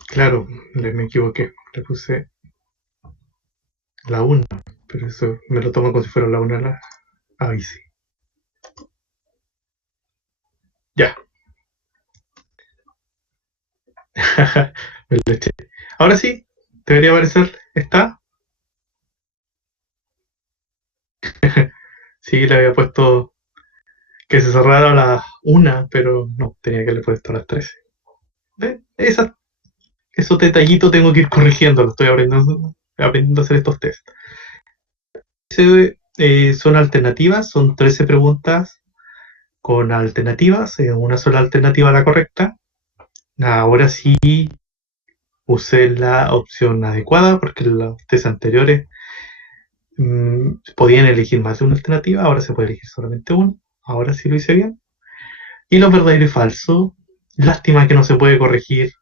Claro, me equivoqué. Le puse la 1, pero eso me lo tomo como si fuera la 1 la. Ahí sí. Ya. Me lo eché. Ahora sí, Debería aparecer. ¿Está? Sí, le había puesto que se cerrara a las 1, pero no, tenía que haberle puesto a las 13. ¿Ve? Esos detallitos tengo que ir corrigiendo, lo estoy aprendiendo a hacer estos test. Son alternativas, son 13 preguntas con alternativas, una sola alternativa a la correcta. Ahora sí usé la opción adecuada porque los test anteriores podían elegir más de una alternativa, ahora se puede elegir solamente una. Ahora sí lo hice bien. Y lo verdadero y falso, lástima que no se puede corregir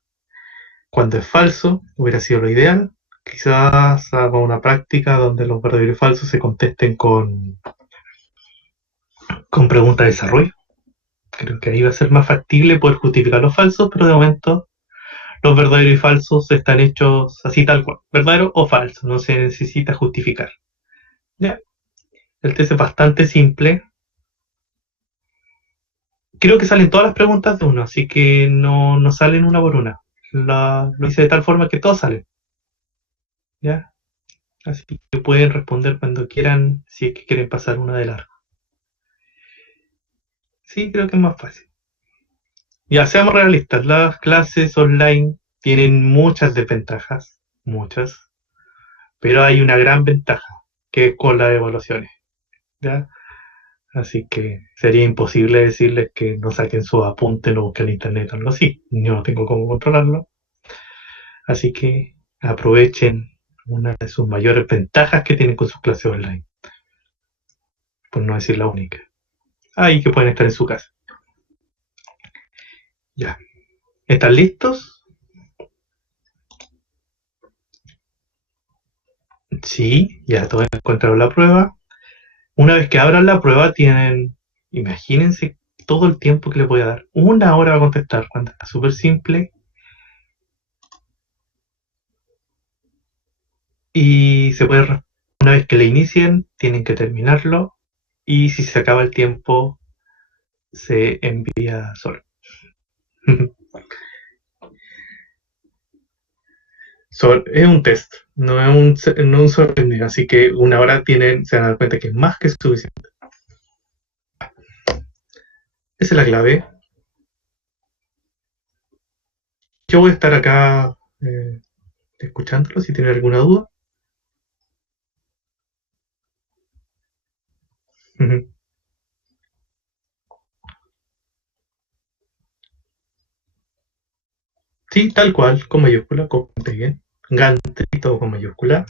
cuando es falso, hubiera sido lo ideal. Quizás haga una práctica donde los verdaderos y falsos se contesten con preguntas de desarrollo. Creo que ahí va a ser más factible poder justificar los falsos, pero de momento los verdaderos y falsos están hechos así tal cual, verdadero o falso, no se necesita justificar. ¿Ya? El test es bastante simple. Creo que salen todas las preguntas de uno, así que no salen una por una. Lo hice de tal forma que todos salen. ¿Ya? Así que pueden responder cuando quieran si es que quieren pasar una de largo. Sí, creo que es más fácil. Ya, seamos realistas, las clases online tienen muchas desventajas, muchas, pero hay una gran ventaja, que es con las evaluaciones, ¿ya? Así que sería imposible decirles que no saquen su apunte, no busquen en internet, algo así. Yo no tengo cómo controlarlo. Así que aprovechen una de sus mayores ventajas que tienen con sus clases online, por no decir la única. Ahí que pueden estar en su casa. Ya. ¿Están listos? Sí, ya todos encontraron la prueba. Una vez que abran la prueba, tienen, imagínense todo el tiempo que les voy a dar. 1 hora a contestar, cuando está súper simple. Y una vez que le inicien, tienen que terminarlo. Y si se acaba el tiempo, se envía solo. Es un test, no un sorprendente, así que 1 hora se van a dar cuenta que es más que suficiente. Esa es la clave. Yo voy a estar acá escuchándolo si tienen alguna duda. Sí, tal cual, con mayúscula, bien. Gante y todo con mayúscula.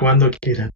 Cuando quieran.